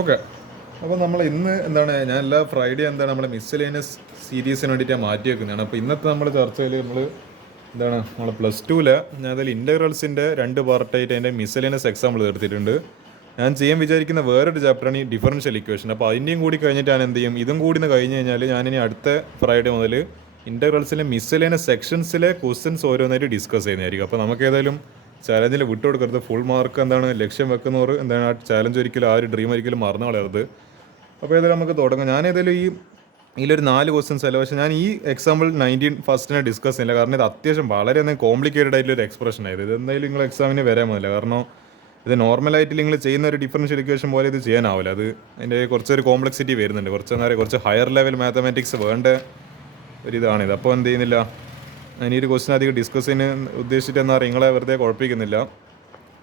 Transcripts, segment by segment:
Okay. അപ്പോൾ നമ്മൾ ഇന്ന് എന്താണ്, ഞാൻ എല്ലാ ഫ്രൈഡേ എന്താണ് നമ്മളെ മിസ്സലേനിയസ് സീരീസിന് വേണ്ടിയിട്ട് ഞാൻ മാറ്റി വെക്കുന്നതാണ്. അപ്പോൾ ഇന്നത്തെ നമ്മൾ ചർച്ചയിൽ നമ്മൾ എന്താണ് നമ്മൾ +2 ഞാൻ അതിൽ ഇൻ്റഗ്രൽസിൻ്റെ 2 പാർട്ടായിട്ട് അതിൻ്റെ മിസ്സലേനിയസ് എക്സാമ്പിൾ തീർത്തിട്ടുണ്ട്. ഞാൻ ചെയ്യാൻ വിചാരിക്കുന്ന വേറൊരു ചാപ്റ്ററാണ് ഈ ഡിഫറൻഷ്യൽ ഇക്വേഷൻ. അപ്പോൾ അതിൻ്റെയും കൂടി കഴിഞ്ഞിട്ട് ഞാൻ എന്ത് ചെയ്യും, ഇതും കൂടി കഴിഞ്ഞ് കഴിഞ്ഞാൽ ഞാനിനി അടുത്ത ഫ്രൈഡേ മുതൽ ഇൻ്റഗ്രൽസിലെ മിസ്സലേനിയസ് സെക്ഷൻസിലെ ക്വസ്റ്റ്യൻസ് ഓരോന്നായിട്ട് ഡിസ്കസ് ചെയ്യുന്നതായിരിക്കും. അപ്പോൾ നമുക്ക് ഏതായാലും ചാലഞ്ചിൽ വിട്ടുകൊടുക്കരുത്. ഫുൾ മാർക്ക് എന്താണ് ലക്ഷ്യം വെക്കുന്നവർ എന്താണ് ആ ചാലഞ്ച് ഒരിക്കലും, ആ ഒരു ഡ്രീം ഒരിക്കലും മറന്നു കളയരുത്. അപ്പോൾ ഏതായാലും നമുക്ക് തുടങ്ങാം. ഞാൻ ഏതായാലും ഇതിലൊരു 4 ക്വസ്റ്റ്യൻസ് അല്ല, പക്ഷേ ഞാൻ ഈ എക്സാമ്പിൾ 19 ഫസ്റ്റിനെ ഡിസ്കസ് ചെയ്യില്ല. കാരണം ഇത് അത്യാവശ്യം വളരെ കോംപ്ലിക്കേറ്റഡ് ആയിട്ടുള്ളൊരു എക്സ്പ്രഷൻ ആയത്. ഇത് എന്തായാലും നിങ്ങൾ എക്സാമിന് വരാൻ പോകില്ല. കാരണം ഇത് നോർമലായിട്ട് നിങ്ങൾ ചെയ്യുന്ന ഒരു ഡിഫറൻഷ്യൽ ഇക്വേഷൻ പോലെ ഇത് ചെയ്യാനാവില്ല. അത് അതിൻ്റെ കുറച്ചൊരു കോംപ്ലക്സിറ്റി വരുന്നുണ്ട്. കുറച്ച് ഹയർ ലെവൽ മാത്തമാറ്റിക്സ് വേണ്ട ഒരിതാണിത്. അപ്പോൾ എന്ത് ചെയ്യുന്നില്ല, ഞാൻ ഈ ഒരു ക്വസ്റ്റ്യൻ അധികം ഡിസ്കസ് ചെയ്യാൻ ഉദ്ദേശിച്ചിട്ട് എന്നാൽ നിങ്ങളെ വെറുതെ കുഴപ്പിക്കുന്നില്ല.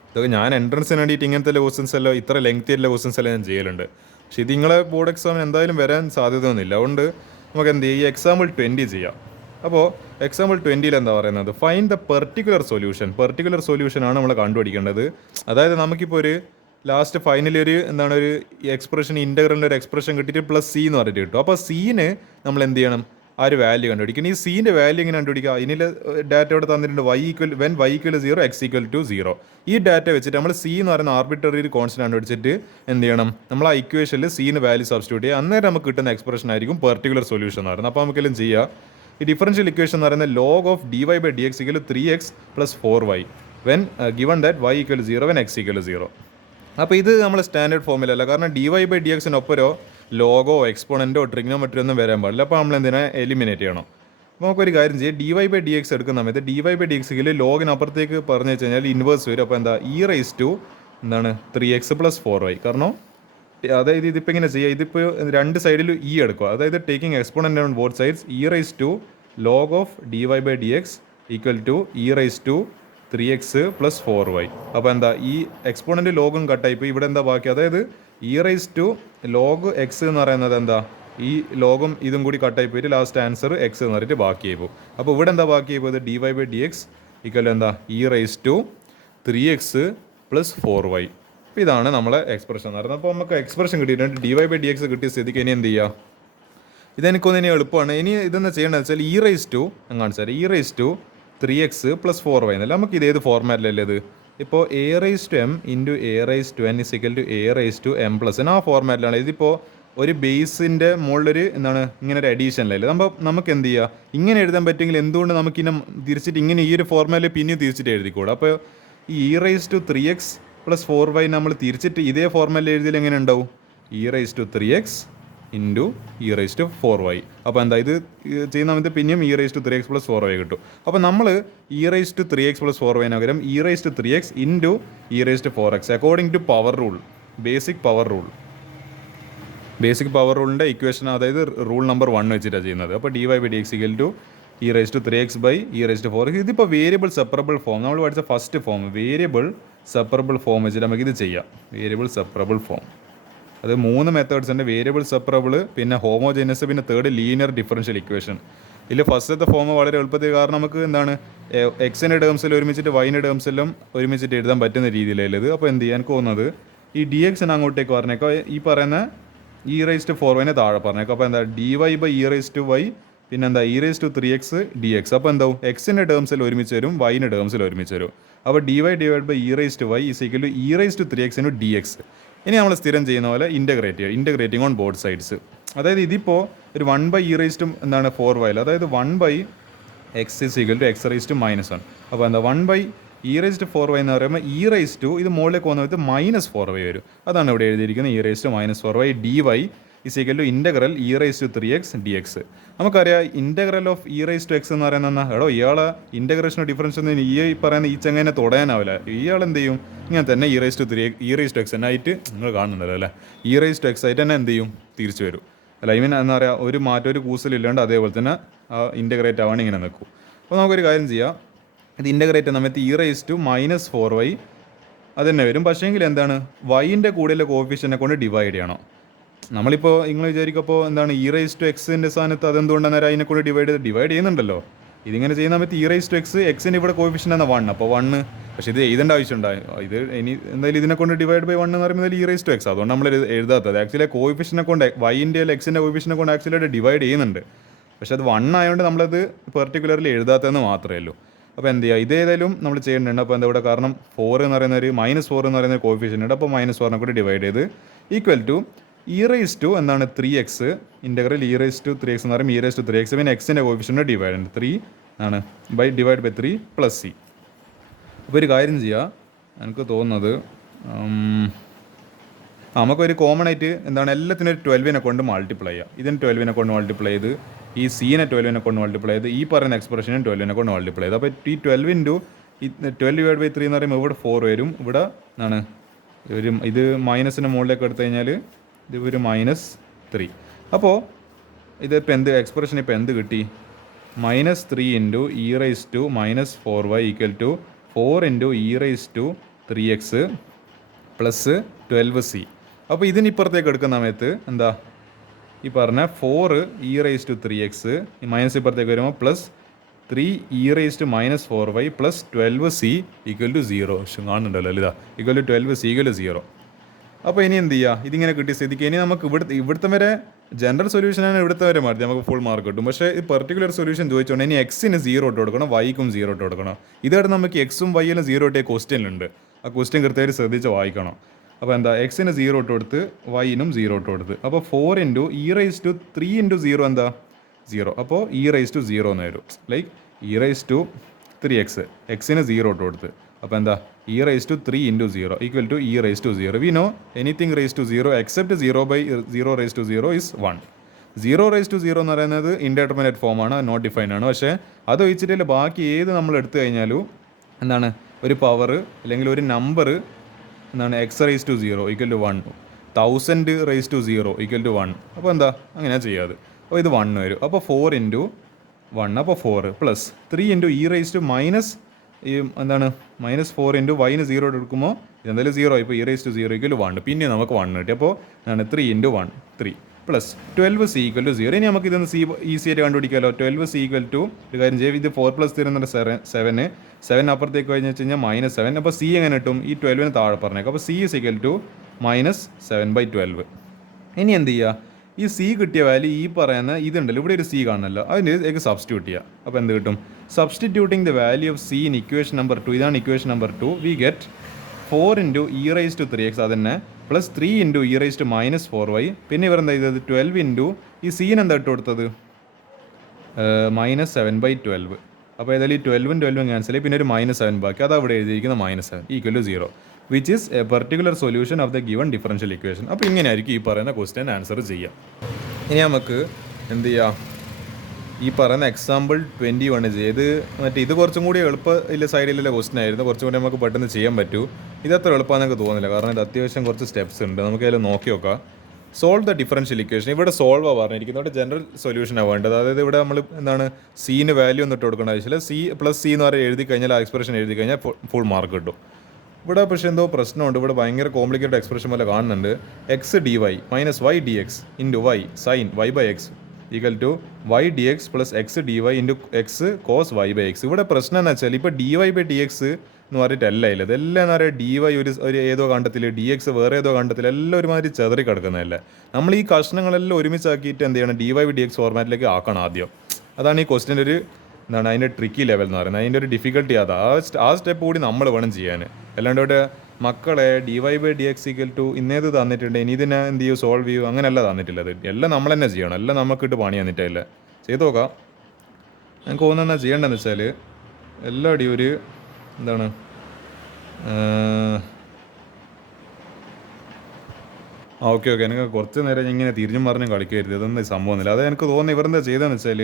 ഇതൊക്കെ ഞാൻ എൻട്രൻസിന് വേണ്ടിയിട്ട് ഇങ്ങനത്തെ ക്വസ്റ്റ്യൻസ് എല്ലാം ഇത്ര ലെങ്തി ആയിട്ടുള്ള ക്വസ്റ്റ്യൻസ് എല്ലാം ഞാൻ ചെയ്യലുണ്ട്. പക്ഷേ ഇത് നിങ്ങളെ ബോർഡ് എക്സാമിന് എന്തായാലും വരാൻ സാധ്യതയൊന്നുമില്ല. അതുകൊണ്ട് നമുക്ക് എന്ത് ചെയ്യും, ഈ എക്സാമ്പിൾ 20 ചെയ്യാം. അപ്പോൾ എക്സാമ്പിൾ 20 എന്താ പറയുന്നത്, ഫൈൻഡ് ദ പെർട്ടിക്കുലർ സൊല്യൂഷനാണ് നമ്മൾ കണ്ടുപിടിക്കേണ്ടത്. അതായത് നമുക്കിപ്പോൾ ഒരു ലാസ്റ്റ് ഫൈനലി ഒരു എക്സ്പ്രഷൻ, ഇൻ്റഗ്രലിൻ്റെ ഒരു എക്സ്പ്രഷൻ കിട്ടിയിട്ട് +c എന്ന് പറഞ്ഞിട്ട് കിട്ടും. അപ്പോൾ സീന് നമ്മൾ എന്ത് ചെയ്യണം, ആ ഒരു വാല്യൂ കണ്ടുപിടിക്കണം. ഈ സീൻ്റെ വാല്യൂ എങ്ങനെ കണ്ടുപിടിക്കുക, ഇതിൽ ഡാറ്റ ഇവിടെ തന്നിട്ടുണ്ട് വെൻ y = 0 x = 0. ഈ ഡാറ്റ വെച്ചിട്ട് നമ്മൾ സി എന്ന് പറയുന്ന ആർബിട്രറി ഒരു കോൺസ്റ്റന്റ് കണ്ടുപിടിച്ചിട്ട് എന്ത് ചെയ്യണം, നമ്മൾ ആ ഇക്വേഷനിൽ സീന് വാല്യൂ സബ്സ്റ്റിറ്റ്യൂട്ട് ചെയ്യുക. അന്നേരം നമുക്ക് കിട്ടുന്ന എക്സ്പ്രഷൻ ആയിരിക്കും പെർട്ടിക്കുലർ സൊല്യൂഷൻ എന്ന് പറയുന്നത്. അപ്പോൾ നമുക്കെല്ലാം ചെയ്യാം. ഈ ഡിഫറൻഷ്യൽ ഇക്വേഷൻ എന്ന് പറയുന്നത് log of dy/dx = 3x + 4y when given that y = 0 when x = 0. അപ്പോൾ ഇത് നമ്മൾ സ്റ്റാൻഡേർഡ് ഫോമിലല്ല. കാരണം dy/dxനൊപ്പരോ ലോഗോ എക്സ്പോണൻറ്റോ ട്രിഗ്നോമെട്രി ഒന്നും വരാൻ പാടില്ല. അപ്പോൾ നമ്മൾ എന്തിനാ എലിമിനേറ്റ് ചെയ്യണം. അപ്പോൾ നമുക്കൊരു കാര്യം ചെയ്യാം, dy/dx എടുക്കുന്ന സമയത്ത് dy/dx ലോഗിനപ്പുറത്തേക്ക് പറഞ്ഞു വെച്ച് കഴിഞ്ഞാൽ ഇൻവേഴ്സ് വരും. അപ്പോൾ എന്താ e 3x + 4y. കാരണം അതായത് ഇതിപ്പോൾ ഇങ്ങനെ ചെയ്യുക, ഇതിപ്പോൾ രണ്ട് സൈഡിൽ എടുക്കുക. അതായത് taking exponent on both sides log of dy/dx = e 3x + 4y. അപ്പോൾ എന്താ ഈ എക്സ്പോണൻ്റ് ലോഗും കട്ടായി. ഇപ്പോൾ ഇവിടെ എന്താ ബാക്കി, അതായത് log x എന്ന് പറയുന്നത് എന്താ, ഈ ലോഗും ഇതും കൂടി കട്ടായി പോയിട്ട് ലാസ്റ്റ് ആൻസർ x എന്ന് പറഞ്ഞിട്ട് ബാക്കിയായി പോകും. അപ്പോൾ ഇവിടെ എന്താ ബാക്കിയായി പോയത്, dy/dx എന്താ e 3x + 4y. അപ്പോൾ ഇതാണ് നമ്മളെ എക്സ്പ്രഷൻ എന്ന് പറയുന്നത്. അപ്പോൾ നമുക്ക് എക്സ്പ്രഷൻ കിട്ടിയിട്ടുണ്ട്. dy/dx കിട്ടിയ സ്ഥിതിക്ക് ഇനി എന്ത് ചെയ്യുക, ഇതെനിക്കൊന്നും ഇനി എളുപ്പമാണ്. ഇനി ഇതെന്താ ചെയ്യേണ്ടത് വെച്ചാൽ e 3x + 4y എന്നല്ല, നമുക്ക് ഇതേത് ഫോർമാറ്റിലല്ലേ ഇത്, ഇപ്പോൾ a⁻m × a⁻n = a⁻m+n ആ ഫോർമാറ്റിലാണ്. ഇതിപ്പോൾ ഒരു ബേസിൻ്റെ മുകളിലൊരു ഇങ്ങനെ ഒരു അഡീഷനിലല്ലേ. നമുക്ക് എന്ത് ചെയ്യുക, ഇങ്ങനെ എഴുതാൻ പറ്റുമെങ്കിൽ എന്തുകൊണ്ട് നമുക്കിനെ തിരിച്ചിട്ട് ഇങ്ങനെ ഈ ഒരു ഫോർമാറ്റിൽ പിന്നെയും തിരിച്ചിട്ട് എഴുതിക്കൂടാ. അപ്പോൾ ഈ e 3x + 4y നമ്മൾ തിരിച്ചിട്ട് ഇതേ ഫോർമാറ്റിൽ എഴുതിയാൽ എങ്ങനെ ഉണ്ടാവും, e 3x × e 4y. അപ്പോൾ എന്താ ഇത് ചെയ്യുന്ന സമയത്ത് പിന്നെയും e 3x + 4y കിട്ടും. അപ്പോൾ നമ്മൾ e 3x + 4y പകരം e 3x × e 4x according to power rule, basic power റൂളിൻ്റെ ഇക്വേഷൻ, അതായത് റൂൾ നമ്പർ 1 വെച്ചിട്ടാണ് ചെയ്യുന്നത്. അപ്പോൾ dy/dx = e 3x/e 4x. ഇതിപ്പോൾ വേരിയബിൾ സെപ്പറബിൾ ഫോം, നമ്മൾ പഠിച്ച first form variable separable form വെച്ചിട്ട് നമുക്കിത് ചെയ്യാം. വേരിയബിൾ സെപ്പറബിൾ ഫോം, അത് 3 മെത്തേഡ്സ് ഉണ്ട്. വേരിയബിൾ സെപ്പറബിൾ, പിന്നെ ഹോമോജീനസ്, പിന്നെ തേർഡ് ലീനിയർ ഡിഫറൻഷ്യൽ ഇക്വേഷൻ. ഇതിൽ ഫസ്റ്റത്തെ ഫോം വളരെ എളുപ്പത്തിൽ, കാരണം നമുക്ക് എക്സിൻ്റെ ടേംസിൽ ഒരുമിച്ചിട്ട് വൈൻ്റെ ടേംസിലും ഒരുമിച്ചിട്ട് എഴുതാൻ പറ്റുന്ന രീതിയിലല്ലത്. അപ്പോൾ എന്ത് ചെയ്യാൻ പോകുന്നത്, ഈ ഡി എക്സിന് അങ്ങോട്ടേക്ക് പറഞ്ഞേക്കോ, ഈ പറയുന്ന e 4y താഴെ പറഞ്ഞേക്കോ. അപ്പോൾ എന്താ dy/e⁻y പിന്നെ എന്താ e 3x dx. അപ്പോൾ എന്താവും, എക്സിൻ്റെ ടേംസിൽ ഒരുമിച്ച് വരും, വൈൻ്റെ ടേംസിൽ ഒരുമിച്ച് വരും. അപ്പോൾ dy/e⁻y = e 3x dx. ഇനി നമ്മൾ സ്ഥിരം ചെയ്യുന്ന പോലെ ഇൻ്റഗ്രേറ്റിംഗ് ഓൺ ബോത്ത് സൈഡ്സ്. അതായത് ഇതിപ്പോൾ ഒരു 1/e 4y, അതായത് 1/x = x⁻⁻1. അപ്പോൾ എന്താ 1/e 4y എന്ന് പറയുമ്പോൾ ഇത് മുകളിലേക്ക് പോകുന്ന സമയത്ത് -4y വരും. അതാണ് ഇവിടെ എഴുതിയിരിക്കുന്നത്, e 4y dy = integral e 3x dx. നമുക്കറിയാം ഇൻ്റഗ്രൽ ഓഫ് e x എന്ന് പറയുന്നത്, എടോ ഇയാളെ ഇൻ്റഗ്രേഷനോ ഡിഫറൻസ് ഒന്നും ഈ പറയുന്ന ഈ ചങ്ങനെ തൊടയാനാവില്ല. ഇയാൾ എന്ത് ചെയ്യും, ഇങ്ങനെ തന്നെ e 3x ആയിട്ട് നിങ്ങൾ കാണുന്നുണ്ടല്ലോ അല്ലേ, e 3x ആയിട്ട് തന്നെ എന്ത് ചെയ്യും, തിരിച്ചു വരും അല്ല. എന്താ പറയുക, ഒരു മാറ്റം ഒരു കൂസലില്ലാണ്ട് അതേപോലെ തന്നെ ആ ഇൻ്റഗ്രേറ്റ് ആവാൻ ഇങ്ങനെ നിൽക്കും. അപ്പോൾ നമുക്കൊരു കാര്യം ചെയ്യാം, ഇത് ഇൻ്റഗ്രേറ്റ് സമയത്ത് e 4y അത് തന്നെ വരും. പക്ഷേങ്കിൽ എന്താണ്, വൈൻ്റെ കൂടെയുള്ള കോഫിഷ്യനെ കൊണ്ട് ഡിവൈഡ് ചെയ്യണം. നമ്മളിപ്പോൾ നിങ്ങൾ വിചാരിക്കുമ്പോൾ e x സ്ഥാനത്ത് അതെന്തുകൊണ്ടാണ് അതിനെ കൊണ്ട് ഡിവൈഡ് ചെയ്യുന്നുണ്ടല്ലോ. ഇതിങ്ങനെ ചെയ്യുന്ന സമയത്ത് ഇ റൈസ് ടു എക്സ് എക്സിൻ്റെ ഇവിടെ കോഫിഷ്യൻ്റ് എന്ന 1, അപ്പോൾ 1. പക്ഷേ ഇത് എഴുതേണ്ട ആവശ്യമുണ്ടായി, ഇത് ഇനി എന്തായാലും ഇതിനെ കൊണ്ട് ഡിവൈഡ് ബൈ 1 എന്ന് പറയുമ്പോൾ ഇ റൈസ് ടു എക്സ്, അതുകൊണ്ട് നമ്മൾ എഴുതാത്തത്. ആക്ച്വലി കോഫിഷ്യനെ കൊണ്ട് വൈൻ്റെ എക്സിൻ്റെ കോഫിഷ്യനെ കൊണ്ട് ആക്ച്വലി ഡിവൈഡ് ചെയ്യുന്നുണ്ട്, പക്ഷേ അത് 1 ആയതുകൊണ്ട് നമ്മളത് പെർട്ടിക്കുലർലി എഴുതാത്തതെന്ന് മാത്രമേ ഉള്ളൂ. അപ്പോൾ എന്ത് ചെയ്യുക, ഇതേതായാലും നമ്മൾ ചെയ്യേണ്ടതുണ്ട്. അപ്പോൾ എന്താ ഇവിടെ, കാരണം 4 എന്ന് പറയുന്ന ഒരു -4 എന്ന് പറയുന്ന ഒരു കോഫിഷ്യൻ്റ് ഉണ്ട്, അപ്പോൾ -4 കൂടി ഡിവൈഡ് ചെയ്ത് equal to E raise to എന്താണ് 3x integral E raise to 3x എന്ന് പറയുമ്പോൾ ഇ റൈസ് ടു 3x പിന്നെ എക്സിൻ്റെ കോഫിഷ്യൻ്റ് ഡിവൈഡ് ഉണ്ട് 3 ആണ് by divide by 3 plus c. അപ്പോൾ ഒരു കാര്യം ചെയ്യുക, എനിക്ക് തോന്നുന്നത് നമുക്കൊരു കോമൺ ആയിട്ട് എന്താണ് എല്ലാത്തിനും ഒരു 12നെ കൊണ്ട് മൾട്ടിപ്ലൈ ചെയ്യുക. ഇതിന് 12നെ കൊണ്ട് മൾട്ടിപ്ലൈ ചെയ്ത് ഈ സീനെ 12നെ കൊണ്ട് മൾട്ടിപ്ലൈ ചെയ്ത് ഈ പറയുന്ന എക്സ്പ്രഷനും 12നെ കൊണ്ട് മൾട്ടിപ്ലൈ ചെയ്ത്, അപ്പോൾ ഈ 12 ഇൻറ്റു 12 ഡിവൈഡ് ബൈ 3 എന്ന് പറയുമ്പോൾ ഇവിടെ 4 വരും, ഇവിടെ എന്താണ് ഒരു ഇത് മൈനസിൻ്റെ മുകളിലേക്ക് എടുത്തു കഴിഞ്ഞാൽ ഇത് ഒരു -3. അപ്പോൾ ഇതിപ്പോൾ എന്ത് എക്സ്പ്രഷൻ ഇപ്പോൾ എന്ത് കിട്ടി, -3 into E raise to -4y equal to 4 into E raise to 3x plus 12c. അപ്പോൾ ഇതിനിപ്പുറത്തേക്ക് എടുക്കുന്ന സമയത്ത് എന്താ ഈ പറഞ്ഞ 4 ഇ റൈസ് ടു 3x ഈ മൈനസ് ഇപ്പുറത്തേക്ക് വരുമ്പോൾ plus 3 e raise to -4y plus 12c equal to 0. കാണുന്നുണ്ടല്ലോ അല്ലേ, ഇതാ equal to 12c equal to 0. അപ്പോൾ ഇനി എന്ത് ചെയ്യുക, ഇതിങ്ങനെ കിട്ടിയ സ്ഥിതിക്ക് ഇനി നമുക്ക് ഇവിടുത്തെ വരെ ജനറൽ സൊല്യൂഷനാണ് ഇവിടുത്തെ വരെ മാറ്റി നമുക്ക് ഫുൾ മാർക്ക് കിട്ടും. പക്ഷേ ഈ പെർട്ടിക്കുലർ സൊല്യൂഷൻ ചോദിച്ചുകൊണ്ട് ഇനി എക്സിന് 0 ഇട്ട് കൊടുക്കണം, വൈക്കും 0 ഇട്ട് കൊടുക്കണം. ഇതായിട്ട് നമുക്ക് എക്സും വൈയിലും 0 ഇട്ടേ ക്വസ്റ്റ്യനിലുണ്ട്, ആ ക്വസ്റ്റ്യൻ കൃത്യമായിട്ട് ശ്രദ്ധിച്ച് വായിക്കണം. അപ്പോൾ എന്താ എക്സിന് 0 ഇട്ട് കൊടുത്ത് വൈനും 0 ഇട്ട് കൊടുത്ത്, അപ്പോൾ 4 into E raise to 3 into 0 എന്താ 0, അപ്പോൾ ഇ റൈസ് ടു 0 എന്ന് വരും. Like E raise to 3x എക്സിന് 0 ഇട്ട് കൊടുത്ത്, അപ്പോൾ എന്താ E raise to 3 into 0 equal to E raise to 0. We know anything raise to 0 except 0 by 0 raise to 0 is 1. 0 raise to 0 എന്ന് പറയുന്നത് ഇൻഡെറ്റർമിനേറ്റ് ഫോമാണ്, നോട്ട് ഡിഫൈൻഡ് ആണ്. പക്ഷേ അത് ഒഴിച്ചിട്ട് ബാക്കി ഏത് നമ്മൾ എടുത്തു കഴിഞ്ഞാലും എന്താണ് ഒരു പവർ അല്ലെങ്കിൽ ഒരു നമ്പർ എന്താണ് x raise to 0 equal to 1, 1000 raise to 0 equal to 1. അപ്പോൾ എന്താ അങ്ങനെ ചെയ്യാതെ, അപ്പോൾ ഇത് 1 വരും. അപ്പോൾ 4 ഇൻറ്റു 1 അപ്പോൾ 4 plus 3 into E raise to minus ഈ എന്താണ് -4 ഇൻറ്റു വൈന് 0 എടുക്കുമ്പോൾ ഇതെന്തായാലും 0 ഇപ്പോൾ e raise to 0 equal to 1, പിന്നെ നമുക്ക് 1 കിട്ടി. അപ്പോൾ എന്താണ് 3 into 1 3 plus 12c equal to 0. ഇനി നമുക്ക് ഇതൊന്ന് ഈസി ആയിട്ട് കണ്ടുപിടിക്കാമല്ലോ. 12c ഈക്വൽ ടു ഒരു കാര്യം ചെയ്യും, ഇത് 4 + 3 എന്ന് പറഞ്ഞാൽ 7 അപ്പുറത്തേക്ക് കഴിഞ്ഞ് വെച്ച് കഴിഞ്ഞാൽ -7. അപ്പോൾ c എങ്ങനെ കിട്ടും, ഈ 12ന് താഴെ പറഞ്ഞേക്കാം. അപ്പോൾ c ഇസ് ഈക്വൽ ടു -7/12. ഇനി എന്ത് ചെയ്യുക, ഈ c കിട്ടിയ വാല്യൂ ഈ പറയുന്ന ഇതുണ്ടല്ലോ ഇവിടെ ഒരു c കാണണമല്ലോ, അതിൻ്റെ സബ്സ്റ്റിറ്റ്യൂട്ട് ചെയ്യുക. അപ്പോൾ എന്ത് കിട്ടും, substituting the value of c in equation number 2, ഇതാണ് equation number 2, we get 4 into E raise to 3x അതന്നെ plus 3 into E raise to -4y. പിന്നെ ഇവർ എന്താ ചെയ്തത് 12 ഇൻറ്റു ഈ സീൻ എന്താ ഇട്ട് കൊടുത്തത് -7/12. അപ്പോൾ ഏതായാലും ഈ 12ഉം 12ഉം ക്യാൻസൽ ചെയ്യും, പിന്നെ ഒരു -7 ബാക്കി, അത് അവിടെ എഴുതിയിരിക്കുന്ന -7 equal to 0 which is a particular solution of the given differential equation. അപ്പോൾ ഇങ്ങനെയായിരിക്കും ഈ പറയുന്ന ക്വസ്റ്റ്യൻ ആൻസർ ചെയ്യാം. ഇനി നമുക്ക് എന്ത് ചെയ്യാം, ഈ പറയുന്ന എക്സാമ്പിൾ 21 ചെയ്ത് ഇത് കുറച്ചും കൂടി എളുപ്പമില്ല സൈഡിലുള്ള ക്വസ്റ്റ്യൻ ആയിരുന്നു, കുറച്ചും കൂടി നമുക്ക് പെട്ടെന്ന് ചെയ്യാൻ പറ്റൂ. ഇതത്ര എളുപ്പമാണെന്ന് എനിക്ക് തോന്നുന്നില്ല, കാരണം ഇത് അത്യാവശ്യം കുറച്ച് സ്റ്റെപ്സ് ഉണ്ട്, നമുക്ക് അതിൽ നോക്കി നോക്കാം. സോൾവ് ദ ഡിഫറൻഷ്യൽ ഇക്വേഷൻ, ഇവിടെ സോൾവ് പറഞ്ഞിരിക്കുന്നത് ജനറൽ സൊല്യൂഷനാണ് വേണ്ടത്. അതായത് ഇവിടെ നമ്മൾ എന്താണ് സീന് വാല്യൂ ഒന്നും ഇട്ട് കൊടുക്കേണ്ട ആവശ്യമില്ല, c + c എന്ന് പറയുന്നത് എഴുതി കഴിഞ്ഞാൽ ആ എക്സ്പ്രഷൻ എഴുതി കഴിഞ്ഞാൽ ഫുൾ മാർക്ക് കിട്ടും. ഇവിടെ പക്ഷേ എന്തോ പ്രശ്നമുണ്ട്, ഇവിടെ ഭയങ്കര കോംപ്ലിക്കേറ്റഡ് എക്സ്പ്രഷൻ പോലെ കാണുന്നുണ്ട്. X D y minus y d x into y sine Y by x equal to y d x plus x D y into x cos Y by x. ഇവിടെ പ്രശ്നം എന്ന് വെച്ചാൽ ഇപ്പോൾ d Y by D x എന്ന് പറഞ്ഞിട്ടല്ല ഇല്ല, ഇതെല്ലാം എന്ന് പറയുക ഡി വൈ ഒരു ഏതോ കണ്ടത്തിൽ, ഡി എക്സ് വേറെ ഏതോ കണ്ടത്തിൽ, എല്ലാം ഒരുമാതിരി ചെതറി കിടക്കുന്നതല്ലേ. നമ്മൾ ഈ കഷ്ണങ്ങളെല്ലാം ഒരുമിച്ചാക്കിയിട്ട് എന്ത് ചെയ്യണം, D Y by D X ഫോർമാറ്റിലേക്ക് ആക്കണം ആദ്യം. അതാണ് ഈ ക്വസ്റ്റിൻ്റെ ഒരു എന്താണ് അതിൻ്റെ ട്രിക്കി ലെവൽ എന്ന് പറയുന്നത്, അതിൻ്റെ ഒരു ഡിഫിക്കൽട്ടി അതാ. ആ സ്റ്റെപ്പ് കൂടി നമ്മൾ വേണം ചെയ്യാൻ. അല്ലാണ്ട് ഇവിടെ മക്കളെ D Y by D X equal to ഇന്നേത് തന്നിട്ടുണ്ട്, ഇനി ഇതിനെ എന്ത് ചെയ്യും സോൾവ് ചെയ്യും, അങ്ങനെയല്ല തന്നിട്ടില്ല. അത് എല്ലാം നമ്മൾ തന്നെ ചെയ്യണം, എല്ലാം നമുക്കിട്ട് പണി തന്നിട്ടില്ല. ചെയ്ത് നോക്കാം. എനിക്ക് തോന്നുന്നത് ചെയ്യേണ്ടതെന്ന് വെച്ചാൽ എല്ലാവരുടെയും ഒരു എന്താണ് ഓക്കെ എനിക്ക് കുറച്ച് നേരം ഇങ്ങനെ തിരിഞ്ഞും പറഞ്ഞും കളിക്കരുത്, ഇതൊന്നും സംഭവമൊന്നുമില്ല. അത് എനിക്ക് തോന്നുന്നത് ഇവരെന്താ ചെയ്തതെന്ന് വെച്ചാൽ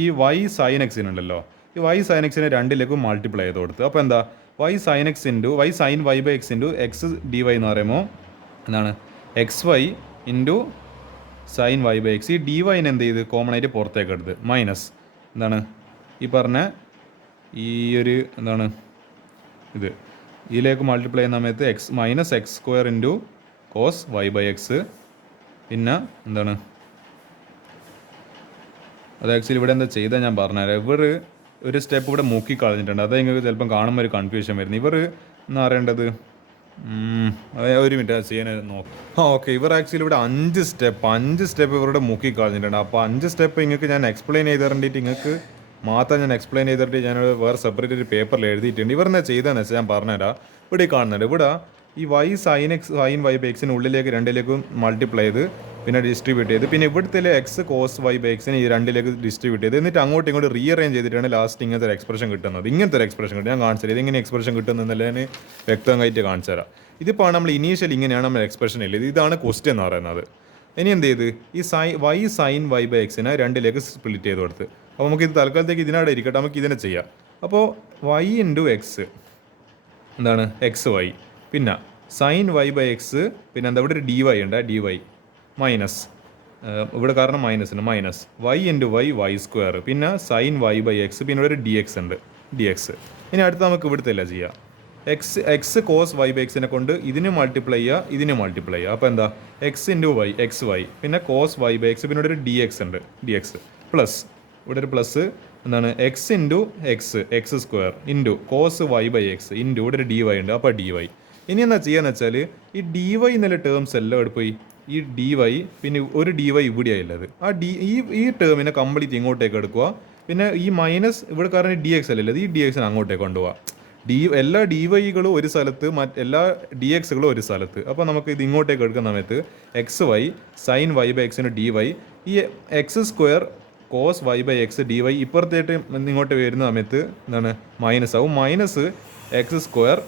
ഈ വൈ സൈൻ എക്സിനുണ്ടല്ലോ, ഈ വൈ സൈൻ എക്സിനെ രണ്ടിലേക്കും മൾട്ടിപ്ലൈ ചെയ്ത് കൊടുത്ത്. അപ്പോൾ എന്താ y sine x into y sine Y by X into x D y എന്ന് പറയുമ്പോൾ എന്താണ് x Y into sine Y by x. ഈ ഡി വൈനെ എന്ത് ചെയ്ത് കോമൺ ആയിട്ട് പുറത്തേക്ക് എടുത്ത് മൈനസ് എന്താണ് ഈ പറഞ്ഞ ഈ ഒരു എന്താണ് ഇത് ഇതിലേക്ക് മൾട്ടിപ്ലൈ ചെയ്യുന്ന സമയത്ത് x minus X square into cos Y by X. പിന്നെ എന്താണ് അത് ആക്ച്വലി ഇവിടെ എന്താ ചെയ്താൽ ഞാൻ പറഞ്ഞുതരാം. ഇവർ ഒരു സ്റ്റെപ്പ് ഇവിടെ മുക്കി കളഞ്ഞിട്ടുണ്ട്. അത് നിങ്ങൾക്ക് ചിലപ്പം കാണുമ്പോൾ ഒരു കൺഫ്യൂഷൻ വരുന്നു. ഇവർ എന്നാ അറിയേണ്ടത്, ഒരു മിനിറ്റ് അത് ചെയ്യാൻ നോക്കാം. ഓക്കെ, ഇവർ ആക്ച്വലി ഇവിടെ 5 സ്റ്റെപ്പ് ഇവരുടെ മുക്കി കളഞ്ഞിട്ടുണ്ട്. അപ്പോൾ 5 സ്റ്റെപ്പ് നിങ്ങൾക്ക് ഞാൻ എക്സ്പ്ലെയിൻ ചെയ്ത് തരേണ്ടിയിട്ട് നിങ്ങൾക്ക് മാത്രം ഞാൻ എക്സ്പ്ലെയിൻ ചെയ്തിട്ട് ഞാൻ വേറെ സെപ്പറേറ്റ് ഒരു പേപ്പറിൽ എഴുതിയിട്ടുണ്ട്. ഇവർ എന്താ ചെയ്തതെന്ന് വെച്ചാൽ ഞാൻ പറഞ്ഞുതരാം. ഇവിടെ കാണുന്നുണ്ട്, ഇവിടെ ഈ y sin x sin y by എക്സിന് ഉള്ളിലേക്ക് രണ്ടിലേക്കും മൾട്ടിപ്ലൈ ചെയ്ത് പിന്നെ ഡിസ്ട്രിബ്യൂട്ട് ചെയ്ത് പിന്നെ ഇവിടുത്തെ എക്സ് കോസ് വൈ ബൈ എക്സിന് ഈ രണ്ടിലേക്ക് ഡിസ്ട്രിബ്യൂട്ട് ചെയ്ത് എന്നിട്ട് അങ്ങോട്ടും ഇങ്ങോട്ട് റീഅറേഞ്ച് ചെയ്തിട്ടാണ് ലാസ്റ്റ് ഇങ്ങനത്തെ ഒരു എക്സ്പ്രഷൻ കിട്ടുന്നത്. ഇങ്ങനത്തെ ഒരു എക്സ്പ്രഷൻ കിട്ടും. ഞാൻ കാണിച്ചു തരാം ഇതെങ്ങനെ എക്സ്പ്രഷൻ കിട്ടുന്നതെന്നല്ല ഞാൻ വ്യക്തമായിട്ട് കാണിച്ചു തരാം. ഇതിപ്പോൾ നമ്മൾ ഇനീഷ്യൽ ഇങ്ങനെയാണ് നമ്മൾ എക്സ്പ്രഷൻ ഇല്ലത്. ഇതാണ് ക്വസ്റ്റ്യൻ എന്ന് പറയുന്നത്. ഇനി എന്ത് ചെയ്ത് ഈ y സൈൻ വൈ ബൈ എക്സിനെ രണ്ടിലേക്ക് സ്പ്ലിറ്റ് ചെയ്ത് കൊടുത്ത്. അപ്പോൾ നമുക്ക് ഇത് തൽക്കാലത്തേക്ക് ഇതിനവിടെ ഇരിക്കട്ടെ, നമുക്ക് ഇതിനെ ചെയ്യാം. അപ്പോൾ y ഇൻറ്റു എക്സ് എന്താണ് എക്സ് വൈ, പിന്നെ സൈൻ വൈ ബൈ എക്സ്, പിന്നെ എന്താ ഇവിടെ ഒരു ഡി വൈ ഉണ്ട്, ഡി വൈ മൈനസ് ഇവിടെ കാരണം മൈനസ് ഉണ്ട്, minus y into y square, പിന്നെ സൈൻ വൈ ബൈ എക്സ്, പിന്നെ ഇവിടെ ഒരു ഡി എക്സ് ഉണ്ട്, ഡി എക്സ്. ഇനി അടുത്ത് നമുക്ക് ഇവിടുത്തെ അല്ല ചെയ്യാം. എക്സ് കോസ് വൈ ബൈ എക്സിനെ കൊണ്ട് ഇതിന് മൾട്ടിപ്ലൈ ചെയ്യുക, ഇതിന് മൾട്ടിപ്ലൈ ചെയ്യുക. അപ്പോൾ എന്താ x into y X y, പിന്നെ കോസ് വൈ ബൈ എക്സ്, പിന്നെ ഇവിടെ ഒരു ഡി എക്സ് ഉണ്ട്, ഡി എക്സ് പ്ലസ് ഇവിടെ ഒരു പ്ലസ് എന്താണ് x into x square into cos Y by X into ഇവിടെ ഒരു ഡി വൈ ഉണ്ട്, അപ്പോൾ ഡി വൈ. ഇനി എന്താ ചെയ്യാന്ന് വെച്ചാൽ ഈ ഡി വൈ എന്നുള്ള ടേംസ് എല്ലാം ഇവിടെ പോയി ഈ ഡി വൈ പിന്നെ ഒരു ഡി വൈ ഇവിടെയായുള്ളത് ആ ഈ ടേമിനെ കംപ്ലീറ്റ് ഇങ്ങോട്ടേക്ക് എടുക്കുക. പിന്നെ ഈ മൈനസ് ഇവിടെ കാരണം ഡി എക്സ് അല്ലല്ലോ, ഈ ഡി എക്സിനെ അങ്ങോട്ടേക്ക് കൊണ്ടുപോകാം. എല്ലാ ഡി വൈകളും ഒരു സ്ഥലത്ത്, എല്ലാ ഡി എക്സുകളും ഒരു സ്ഥലത്ത്. അപ്പോൾ നമുക്ക് ഇത് ഇങ്ങോട്ടേക്ക് എടുക്കുന്ന സമയത്ത് X Y sine Y by എക്സിന് ഡി വൈ, ഈ X square cos Y by X D Y ഇപ്പുറത്തേട്ട് ഇങ്ങോട്ട് വരുന്ന സമയത്ത് എന്താണ് മൈനസ് ആവും. Minus X square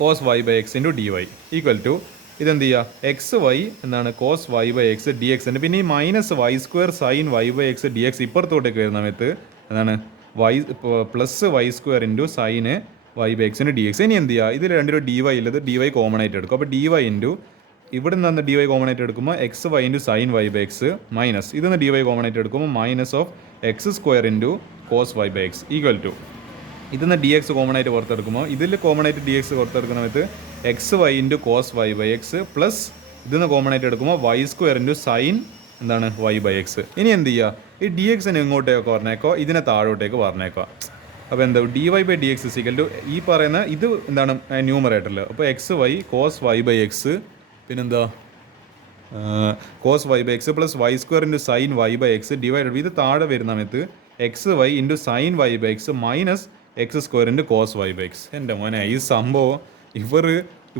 cos Y by X into D Y equal to ഇതെന്ത് ചെയ്യുക എക്സ് വൈ എന്താണ് cos Y by X D X ഉണ്ട്. പിന്നെ ഈ minus Y square sine Y by X D X ഇപ്പുറത്തോട്ടേക്ക് വരുന്ന സമയത്ത് എന്താണ് plus Y square into sign Y by എക്സിന് ഡി എക്സ്. ഇനി എന്ത് ചെയ്യുക ഇതിൽ രണ്ടൊരു ഡി വൈ ഉള്ളത് ഡി വൈ കോമൺ ആയിട്ട് എടുക്കും. അപ്പോൾ ഡി വൈ ഇൻറ്റു ഇവിടെ നിന്ന് ഡി വൈ കോമൺ ആയിട്ട് എടുക്കുമ്പോൾ x Y into sine Y by X minus ഇതെന്ന് ഡി വൈ കോമൺ ആയിട്ട് എടുക്കുമ്പോൾ minus of x square into cos Y by x equal to ഇതെന്ന് ഡി എക്സ് കോമൺ ആയിട്ട് പുറത്തെടുക്കുമ്പോൾ ഇതിൽ കോമൺ ആയിട്ട് ഡി എക്സ് പുറത്തെടുക്കുന്ന സമയത്ത് X Y into cos Y by X plus ഇതെന്ന് കോമൺ ആയിട്ട് എടുക്കുമ്പോൾ വൈ സ്ക്വയർ ഇൻറ്റു സൈൻ എന്താണ് വൈ ബൈ എക്സ്. ഇനി എന്ത് ചെയ്യുക ഈ ഡി എക്സിനെ ഇങ്ങോട്ടേക്ക് പറഞ്ഞേക്കോ ഇതിനെ താഴോട്ടേക്ക് പറഞ്ഞേക്കോ. അപ്പോൾ എന്താ D Y by D X is equal to ഈ പറയുന്ന ഇത് എന്താണ് ന്യൂമറേറ്ററിൽ. അപ്പോൾ X Y cos Y by X പിന്നെന്താ cos Y by X plus Y square into sine Y by X divide ഇത് താഴെ വരുന്ന സമയത്ത് X Y into sine Y by X minus X square into cos Y by X. എൻ്റെ മോനെ ഈ സംഭവം ഇവർ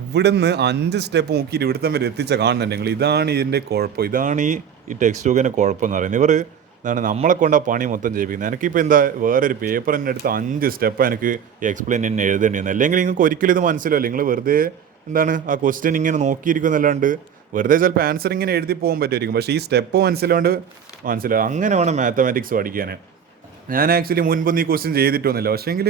ഇവിടുന്ന് 5 സ്റ്റെപ്പ് നോക്കിയിട്ട് ഇവിടുത്തെ വരെ എത്തിച്ച കാണുന്നുണ്ടെങ്കിൽ ഇതാണ് ഇതിൻ്റെ കുഴപ്പം, ഇതാണ് ഈ ടെക്സ്റ്റ് ബുക്കിൻ്റെ കുഴപ്പം എന്ന് പറയുന്നത്. ഇവർ എന്താണ് നമ്മളെ കൊണ്ട് ആ പണി മൊത്തം ചെയ്യിപ്പിക്കുന്നത്. എനിക്കിപ്പോൾ എന്താ വേറൊരു പേപ്പർ തന്നെ എടുത്ത് 5 സ്റ്റെപ്പ് എനിക്ക് എക്സ്പ്ലെയിൻ തന്നെ എഴുതേണ്ടി വന്നു. അല്ലെങ്കിൽ നിങ്ങൾക്ക് ഒരിക്കലും ഇത് മനസ്സിലാവില്ല. നിങ്ങൾ വെറുതെ എന്താണ് ആ ക്വസ്റ്റ്യൻ ഇങ്ങനെ നോക്കിയിരിക്കുന്നല്ലാണ്ട് വെറുതെ ചിലപ്പോൾ ആൻസർ ഇങ്ങനെ എഴുതി പോകാൻ പറ്റുമായിരിക്കും. പക്ഷേ ഈ സ്റ്റെപ്പ് മനസ്സിലാവും. അങ്ങനെ വേണം മാത്തമാറ്റിക്സ് പഠിക്കാൻ. ഞാൻ ആക്ച്വലി മുൻപൊന്നും ഈ ക്വസ്റ്റ്യൻ ചെയ്തിട്ടൊന്നുമില്ല. പക്ഷേങ്കിൽ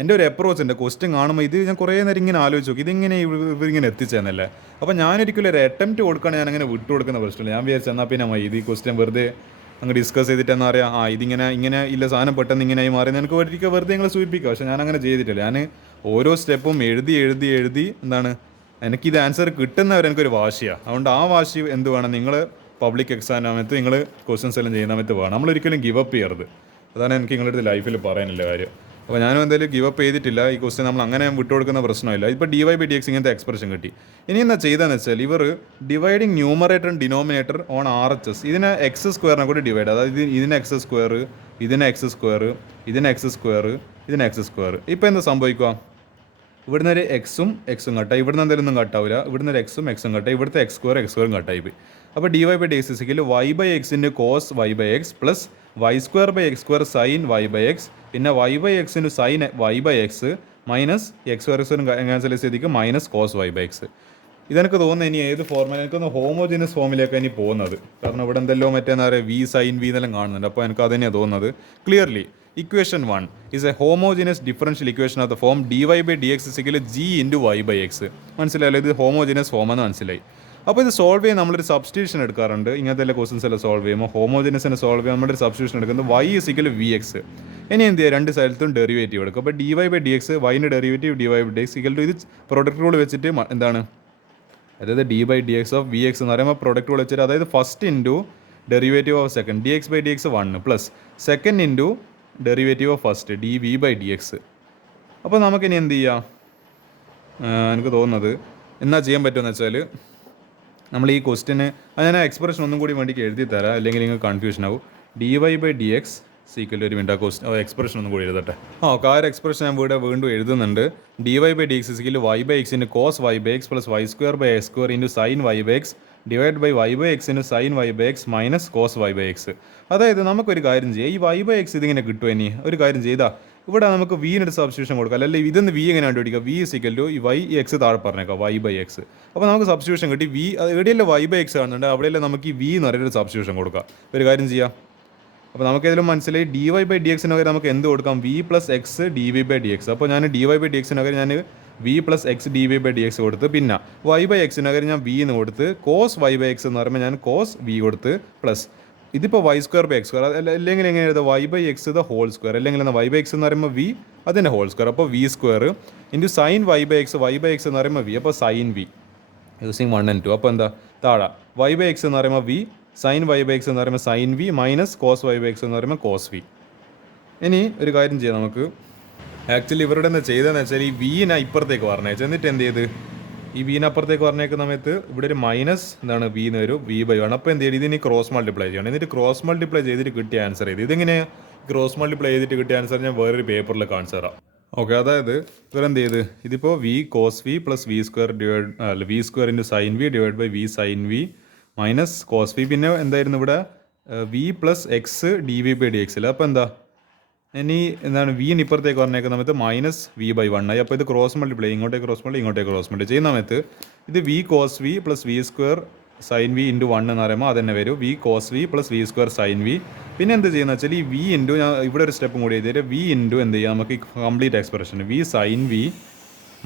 എൻ്റെ ഒരു അപ്രോച്ച് ഉണ്ട്. ക്വസ്റ്റ്യൻ കാണുമ്പോൾ ഇത് ഞാൻ കുറേ നേരം ഇങ്ങനെ ആലോചിച്ച് നോക്കി ഇതിങ്ങനെ ഇവരിങ്ങനെ എത്തിച്ചേന്നല്ലേ. അപ്പോൾ ഞാനൊരിക്കലും ഒരു അറ്റംപ്റ്റ് കൊടുക്കുകയാണ് ഞാൻ അങ്ങനെ വിട്ടു കൊടുക്കുന്ന പ്രശ്നമില്ല. ഞാൻ വിചാരിച്ചു എന്നാൽ പിന്നെ ഇത് ഈ ക്വസ്റ്റ്യൻ വെറുതെ അങ്ങ് ഡിസ്കസ് ചെയ്തിട്ട് എന്താ പറയുക ഇതിങ്ങനെ ഇല്ല സാധനം പെട്ടെന്ന് ഇങ്ങനെയായി മാറി എനിക്ക് ഒരിക്കൽ വെറുതെ നിങ്ങൾ സൂചിപ്പിക്കുക. പക്ഷേ ഞാൻ അങ്ങനെ ചെയ്തിട്ടില്ല. ഞാൻ ഓരോ സ്റ്റെപ്പും എഴുതി എന്താണ് എനിക്കിത് ആൻസർ കിട്ടുന്നവരെ എനിക്കൊരു വാശിയാണ്. അതുകൊണ്ട് ആ വാശി എന്ത് വേണം നിങ്ങൾ പബ്ലിക് എക്സാമിനകത്ത് നിങ്ങൾ ക്വസ്റ്റ്യൻസ് എല്ലാം ചെയ്യുന്ന സമയത്ത് വേണം. നമ്മളൊരിക്കലും ഗിവ് അപ്പ് ചെയ്യരുത്. അതാണ് എനിക്ക് നിങ്ങളുടെ ലൈഫിൽ പറയാനുള്ള കാര്യം. അപ്പോൾ ഞാനും എന്തായാലും ഗിവ് അപ്പ് ചെയ്തിട്ടില്ല. ഈ ക്വസ്റ്റ്യൻ നമ്മൾ അങ്ങനെ വിട്ടുകൊടുക്കുന്ന പ്രശ്നമില്ല. ഇപ്പോൾ d Y by D x ഇങ്ങനത്തെ എക്സ്പ്രഷൻ കിട്ടി. ഇനി എന്താ ചെയ്തതെന്ന് വെച്ചാൽ ഇവർ dividing numerator and denominator on R H S ഇതിനെ എക്സ് സ്ക്വയറിനെ കൂടി ഡിവൈഡ്, അതായത് ഇതിനെ എക്സ് സ്ക്വയർ ഇതിനെ എക്സ് സ്ക്വയർ ഇതിനെ എക്സ് സ്ക്വയർ ഇതിനെ എക്സ് സ്ക്വയർ. ഇപ്പോൾ എന്താ സംഭവിക്കുക ഇവിടുന്ന് ഒരു എക്സും കട്ടായി, ഇവിടുന്ന് എന്തായാലും ഒന്നും കട്ടാവില്ല. ഇവിടുന്ന് ഒരു എക്സും കട്ടായി, ഇവിടുത്തെ എക്സ് സ്ക്വയറും കട്ടായി പോയി. അപ്പോൾ D Y by D X is equal Y by എക്സിൻ്റെ cos Y by X plus Y square by X square sine Y by X പിന്നെ വൈ ബൈ എക്സിൻ്റെ sine Y by X minus X സ്ക്വയറും cancel ചെയ്തിരിക്കും minus cos Y by X. ഇതെനിക്ക് തോന്നുന്നത് ഇനി ഏത് formula എനിക്കൊന്ന് ഹോമോജിനസ് ഫോമിലേക്ക് ഇനി പോകുന്നത്. കാരണം ഇവിടെ എന്തെല്ലോ മറ്റേന്ന് പറയുക വി സൈൻ വി എന്നെല്ലാം കാണുന്നുണ്ട്. അപ്പോൾ എനിക്ക് അത് തന്നെയാണ് തോന്നുന്നത്. Clearly equation 1 is a homogeneous differential equation of the form dy by dx is equal to g into y by x. മനസ്സിലായല്ലോ, ഇത് ഹോമോജിനസ് ഫോം എന്ന് മനസ്സിലായി. അപ്പോൾ ഇത് സോൾവ് ചെയ്യാൻ നമ്മളൊരു സബ്സ്റ്റിറ്റ്യൂഷൻ എടുക്കാറുണ്ട്. ഇങ്ങനത്തെ എല്ലാ ക്വസ്റ്റൻസ് എല്ലാം സോൾവ് ചെയ്യുമ്പോൾ ഹോമോജിനസിനെ സോൾവ് ചെയ്യാൻ നമ്മളൊരു സബ്സ്റ്റിറ്റ്യൂഷൻ എടുക്കുന്നത് y is equal to vx. ഇനി എന്ത് ചെയ്യുക രണ്ട് സൈഡിലും ഡെറിവേറ്റീവ് എടുക്കും. അപ്പോൾ dy by dx വൈൻ്റെ derivative dy by dx equal to ഇത് പ്രൊഡക്റ്റ് റൂൾ വെച്ചിട്ട് എന്താണ് അതായത് d by dx of vx എന്ന് പറയുമ്പോൾ പ്രൊഡക്റ്റ് റൂൾ വെച്ചിട്ട് അതായത് first into derivative of second dx by dx 1 plus second into derivative of first d v by D x. അപ്പോൾ നമുക്കിനി എന്ത് ചെയ്യാം? എനിക്ക് തോന്നുന്നത് എന്നാ ചെയ്യാൻ പറ്റുമെന്ന് വെച്ചാൽ നമ്മൾ ഈ ക്വസ്റ്റിന് ഞാൻ ആ എക്സ്പ്രഷൻ ഒന്നും കൂടി വേണ്ടി എഴുതി തരാം, അല്ലെങ്കിൽ നിങ്ങൾക്ക് കൺഫ്യൂഷൻ ആവും. D Y by D X is equal ഒരു മിനിറ്റ് ആ എക്സ്പ്രഷൻ ഒന്നും കൂടി എഴുതട്ടെ. ആ ഒരു എക്സ്പ്രഷൻ ഞാൻ വീണ്ടും എഴുതുന്നുണ്ട്. D Y by D X is equal Y by എക്സിന് cos Y by X plus Y square by X square into sine Y by X divide by Y by എക്സിന് sine Y by X minus cos Y by X. അതായത് നമുക്കൊരു കാര്യം ചെയ്യാം, ഈ Y by X ഇതിങ്ങനെ കിട്ടും. ഇനി ഒരു കാര്യം ചെയ്താൽ ഇവിടെ നമുക്ക് വീനൊരു സബ്സ്റ്റിറ്റ്യൂഷൻ കൊടുക്കാം, അല്ലെങ്കിൽ ഇതൊന്ന് വി എങ്ങനെ കണ്ടുപിടിക്കുക? വി സിക്കൽ ടു ഈ വൈ എക്സ് താഴെ പറഞ്ഞേക്കാം വൈ ബൈ എക്സ്. അപ്പോൾ നമുക്ക് സബ്സ്റ്റിറ്റ്യൂഷൻ കിട്ടി. വി എവിടെയല്ലേ വൈ ബൈ എക്സ് കാണുന്നുണ്ട്, അവിടെയല്ലേ നമുക്ക് ഈ വി എന്ന് പറയുന്നൊരു സബ്സ്റ്റിറ്റ്യൂഷൻ കൊടുക്കാം. ഒരു കാര്യം ചെയ്യാം, അപ്പോൾ നമുക്ക് ഏതെങ്കിലും മനസ്സിലായി ഡി വൈ ബൈ ഡി എക്സിന് പകരം നമുക്ക് എന്ത് കൊടുക്കാം? V plus x D Y by D x. അപ്പോൾ ഞാൻ ഡി വൈ ബൈ ഡി എക്സിന് പകരം ഞാൻ v plus x D Y by D x കൊടുത്ത്, പിന്നെ വൈ ബൈ എക്സിന് പകരം ഞാൻ വി എന്ന് കൊടുത്ത്, കോസ് വൈ ബൈ എക്സ് എന്ന് പറയുമ്പോൾ ഞാൻ കോസ് വി കൊടുത്ത്, പ്ലസ് ഇതിപ്പോൾ y square by X square, അല്ലെങ്കിൽ എങ്ങനെ എഴുതാം? Y by x the whole square, അല്ലെങ്കിൽ വൈ ബൈ എക്സ് എന്ന് പറയുമ്പോൾ വി അതിൻ്റെ ഹോൾ സ്ക്വയർ. അപ്പോൾ v square into sine Y by x എന്ന് പറയുമ്പോൾ വി, അപ്പോൾ സൈൻ വി യൂസിങ് 1 and 2. അപ്പോൾ എന്താ താഴെ വൈ ബൈ എക്സ് എന്ന് പറയുമ്പോൾ v, sine Y by x എന്ന് പറയുമ്പോൾ sine V minus cos Y by x എന്ന് പറയുമ്പോൾ കോസ് വി. ഇനി ഒരു കാര്യം ചെയ്യാം, നമുക്ക് ആക്ച്വലി ഇവരുടെ എന്താ ചെയ്തതെന്ന് വെച്ചാൽ ഈ വീനെ ഇപ്പുറത്തേക്ക് പറഞ്ഞേച്ചു, എന്നിട്ട് എന്ത് ചെയ്ത് ഈ വീനെ അപ്പുറത്തേക്ക് പറഞ്ഞേക്കുന്ന സമയത്ത് ഇവിടെ ഒരു മൈനസ് എന്താണ് വി എന്ന് വരും, വി ബൈ 1. അപ്പോൾ എന്ത് ചെയ്യും? ഇതിന് ക്രോസ് മൾട്ടിപ്ലൈ ചെയ്യണം. എന്നിട്ട് ക്രോസ് മൾട്ടിപ്ലൈ ചെയ്തിട്ട് കിട്ടിയ ആൻസർ ചെയ്ത് ഇതെങ്ങനെ ക്രോസ് മൾട്ടിപ്ലൈ ചെയ്തിട്ട് കിട്ടിയ ആൻസർ ഞാൻ വേറൊരു പേപ്പറിൽ കാണിച്ചു തരാം. ഓക്കെ, അതായത് ഇവരെന്ത് ചെയ്ത് ഇതിപ്പോൾ v cos V plus v square v square into sine v divide by v sine V minus cos v, പിന്നെ എന്തായിരുന്നു ഇവിടെ v plus x d v by d എക്സിൽ. അപ്പോൾ എന്താ ഇനി എന്താണ് വിന് ഇപ്പുറത്തേക്ക് പറഞ്ഞേക്കുന്ന സമയത്ത് മൈനസ് വി ബൈ 1 ആയി. അപ്പോൾ ഇത് ക്രോസ് മൾട്ടിപ്ലൈ, ഇങ്ങോട്ടേക്ക് ക്രോസ് മൾട്ടിപ്ലൈ ഇങ്ങോട്ടേക്ക് ക്രോസ് മൾട്ടിപ്ലൈ ചെയ്യുന്ന സമയത്ത് ഇത് v cos V plus v square sine v into 1 എന്ന് പറയുമ്പോൾ അതന്നെ വരും v cos V plus v square sine v. പിന്നെ എന്ത് ചെയ്യുന്നത് വെച്ചാൽ ഈ വി ഇൻറ്റു ഞാൻ ഇവിടെ ഒരു സ്റ്റെപ്പും കൂടി ചെയ്തിട്ട് വി ഇൻറ്റു എന്ത് ചെയ്യാം നമുക്ക് ഈ complete expression V sine V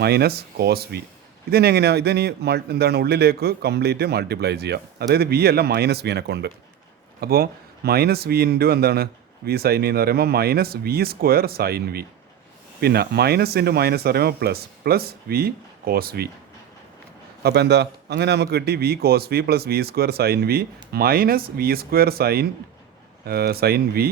minus cos V. ഇതിനെങ്ങനെയാണ് ഇതിനി എന്താണ് ഉള്ളിലേക്ക് കംപ്ലീറ്റ് മൾട്ടിപ്ലൈ ചെയ്യാം. അതായത് വി അല്ല മൈനസ് വിനെ കൊണ്ട്. അപ്പോൾ മൈനസ് വി ഇൻറ്റു എന്താണ് വി സൈൻ വി എന്ന് പറയുമ്പോൾ minus v square sine v, പിന്നെ മൈനസ് ഇൻറ്റു മൈനസ് പറയുമ്പോൾ പ്ലസ് വി കോസ് വി. അപ്പോൾ എന്താ അങ്ങനെ നമുക്ക് കിട്ടി v cos V plus v square sine V minus v square sine v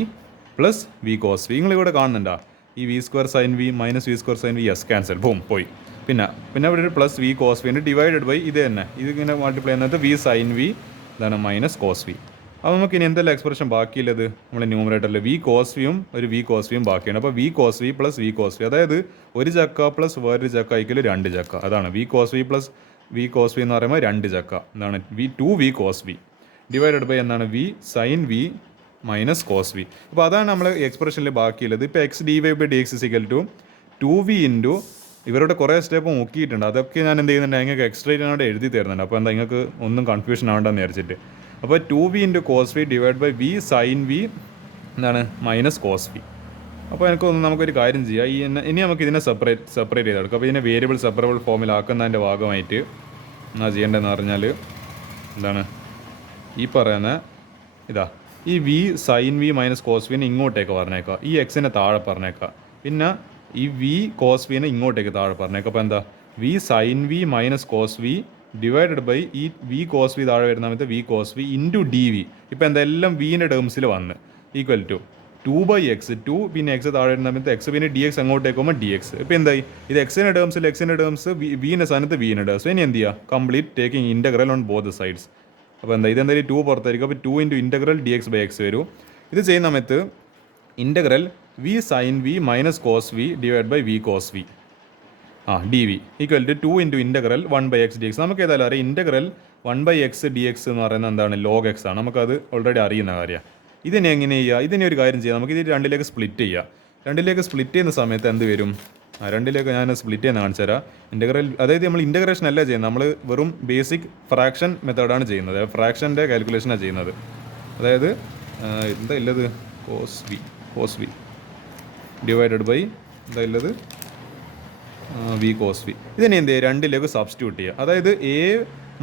plus V cos v. നിങ്ങളിവിടെ കാണുന്നുണ്ടോ ഈ v square sine V minus v square sine v? Yes, cancel, boom പോയി. പിന്നെ ഇവിടെ ഒരു plus V cos V divided by ഇത് തന്നെ, ഇതിങ്ങനെ മൾട്ടിപ്ലൈ ചെയ്യുന്നത് വി സൈൻ വി ഇതാണ് മൈനസ് കോസ് വി. അപ്പോൾ നമുക്ക് ഇനി എന്തെല്ലാം എക്സ്പ്രഷൻ ബാക്കിയുള്ളത് നമ്മുടെ ന്യൂമറേറ്ററിൽ വി കോസ് വിയും ഒരു വി കോസ് വിയും ബാക്കിയാണ്. അപ്പോൾ v cos V plus V cos v, അതായത് ഒരു ചക്ക പ്ലസ് വേറൊരു ചക്ക ആയിക്കൽ 2 ചക്ക. അതാണ് V cos V plus V cos V എന്ന് പറയുമ്പോൾ 2 ചക്ക. എന്താണ് two V cos V divided by എന്താണ് V sine V minus cos V. അപ്പോൾ അതാണ് നമ്മൾ എക്സ്പ്രഷനിൽ ബാക്കിയുള്ളത്. ഇപ്പോൾ X D Y by D X is equal to 2v into ഇവരുടെ കുറേ സ്റ്റെപ്പ് നോക്കിയിട്ടുണ്ട്. അതൊക്കെ ഞാൻ എന്ത് ചെയ്യുന്നുണ്ട് നിങ്ങൾക്ക് എക്സ്ട്രേറ്റ് ആയിട്ട് എഴുതി തരുന്നുണ്ട്. അപ്പോൾ എന്താ നിങ്ങൾക്ക് ഒന്നും കൺഫ്യൂഷൻ ആവേണ്ടെന്ന് വിചാരിച്ചിട്ട്. അപ്പോൾ 2v into cos v divide by v sine v എന്താണ് മൈനസ് കോസ് വി. അപ്പോൾ നമുക്കൊരു കാര്യം ചെയ്യാം, ഇനി നമുക്ക് ഇതിനെ സെപ്പറേറ്റ് ചെയ്തെടുക്കാം. അപ്പോൾ ഇതിനെ വേരിയബിൾ സെപ്പറബിൾ ഫോമിലാക്കുന്നതിൻ്റെ ഭാഗമായിട്ട് എന്നാ ചെയ്യേണ്ടതെന്ന് പറഞ്ഞാൽ എന്താണ് ഈ പറയുന്ന ഇതാ ഈ v sine V minus cos വിനെ ഇങ്ങോട്ടേക്ക് പറഞ്ഞേക്കാം, ഈ എക്സിനെ താഴെ പറഞ്ഞേക്കാം, പിന്നെ ഈ വി കോസ് വിനെ ഇങ്ങോട്ടേക്ക് താഴെ പറഞ്ഞേക്കാം. അപ്പോൾ എന്താ v sine V minus cos V divided by ഈ വി കോസ് വി താഴെ വരുന്ന സമയത്ത് v cos v into d v. ഇപ്പോൾ എന്താ എല്ലാം വിൻ്റെ ടേംസിൽ വന്ന് ഈക്വൽ ടു 2/x 2, പിന്നെ എക്സ് താഴെ വരുന്ന സമയത്ത് എക്സ്, പിന്നെ ഡി എക്സ് അങ്ങോട്ടേക്ക് പോകുമ്പോൾ ഡി എക്സ്. ഇപ്പോൾ എന്തായി ഇത് എക്സിൻ്റെ ടേംസ് വിൻ്റെ സ്ഥാനത്ത് വിൻ്റെ ടേംസ്. ഇനി എന്ത് ചെയ്യുക complete taking integral on both sides. അപ്പോൾ എന്താ ഇതെന്തായാലും 2 പുറത്തായിരിക്കും. അപ്പോൾ 2 into integral d x by x വരും. ഇത് ചെയ്യുന്ന സമയത്ത് integral v sine V minus cos v divide by v cos v D v equal to 2 into integral 1/x d x. നമുക്ക് ഏതായാലും അറിയാം ഇൻ്റഗ്രൽ 1/x ഡി എക്സ് എന്ന് പറയുന്നത് എന്താണ് ലോഗ് എക്സ് ആണ്. നമുക്കത് ഓൾറെഡി അറിയുന്ന കാര്യമാണ്. ഇതിനെ എങ്ങനെ ചെയ്യുക? ഇതിനെ ഒരു കാര്യം ചെയ്യാം, നമുക്ക് ഇത് രണ്ടിലേക്ക് സ്പ്ലിറ്റ് ചെയ്യാം. രണ്ടിലേക്ക് സ്പ്ലിറ്റ് ചെയ്യുന്ന സമയത്ത് എന്ത് വരും? രണ്ടിലേക്ക് ഞാൻ സ്പ്ലിറ്റ് ചെയ്യുന്ന കാണിച്ചു തരാം. ഇൻ്റഗ്രൽ അതായത് നമ്മൾ ഇൻ്റഗ്രേഷൻ അല്ല ചെയ്യുന്നത്, നമ്മൾ വെറും ബേസിക് ഫ്രാക്ഷൻ മെത്തേഡാണ് ചെയ്യുന്നത്. ഫ്രാക്ഷൻ്റെ കാൽക്കുലേഷനാണ് ചെയ്യുന്നത്. അതായത് എന്താ ഉള്ളത് കോസ് വി ഡിവൈഡഡ് ബൈ എന്താ ഉള്ളത് വി കോസ് വി. ഇതിനെ എന്ത് ചെയ്യുക രണ്ടിലേക്ക് സബ്സ്റ്റിറ്റ്യൂട്ട് ചെയ്യുക. അതായത് a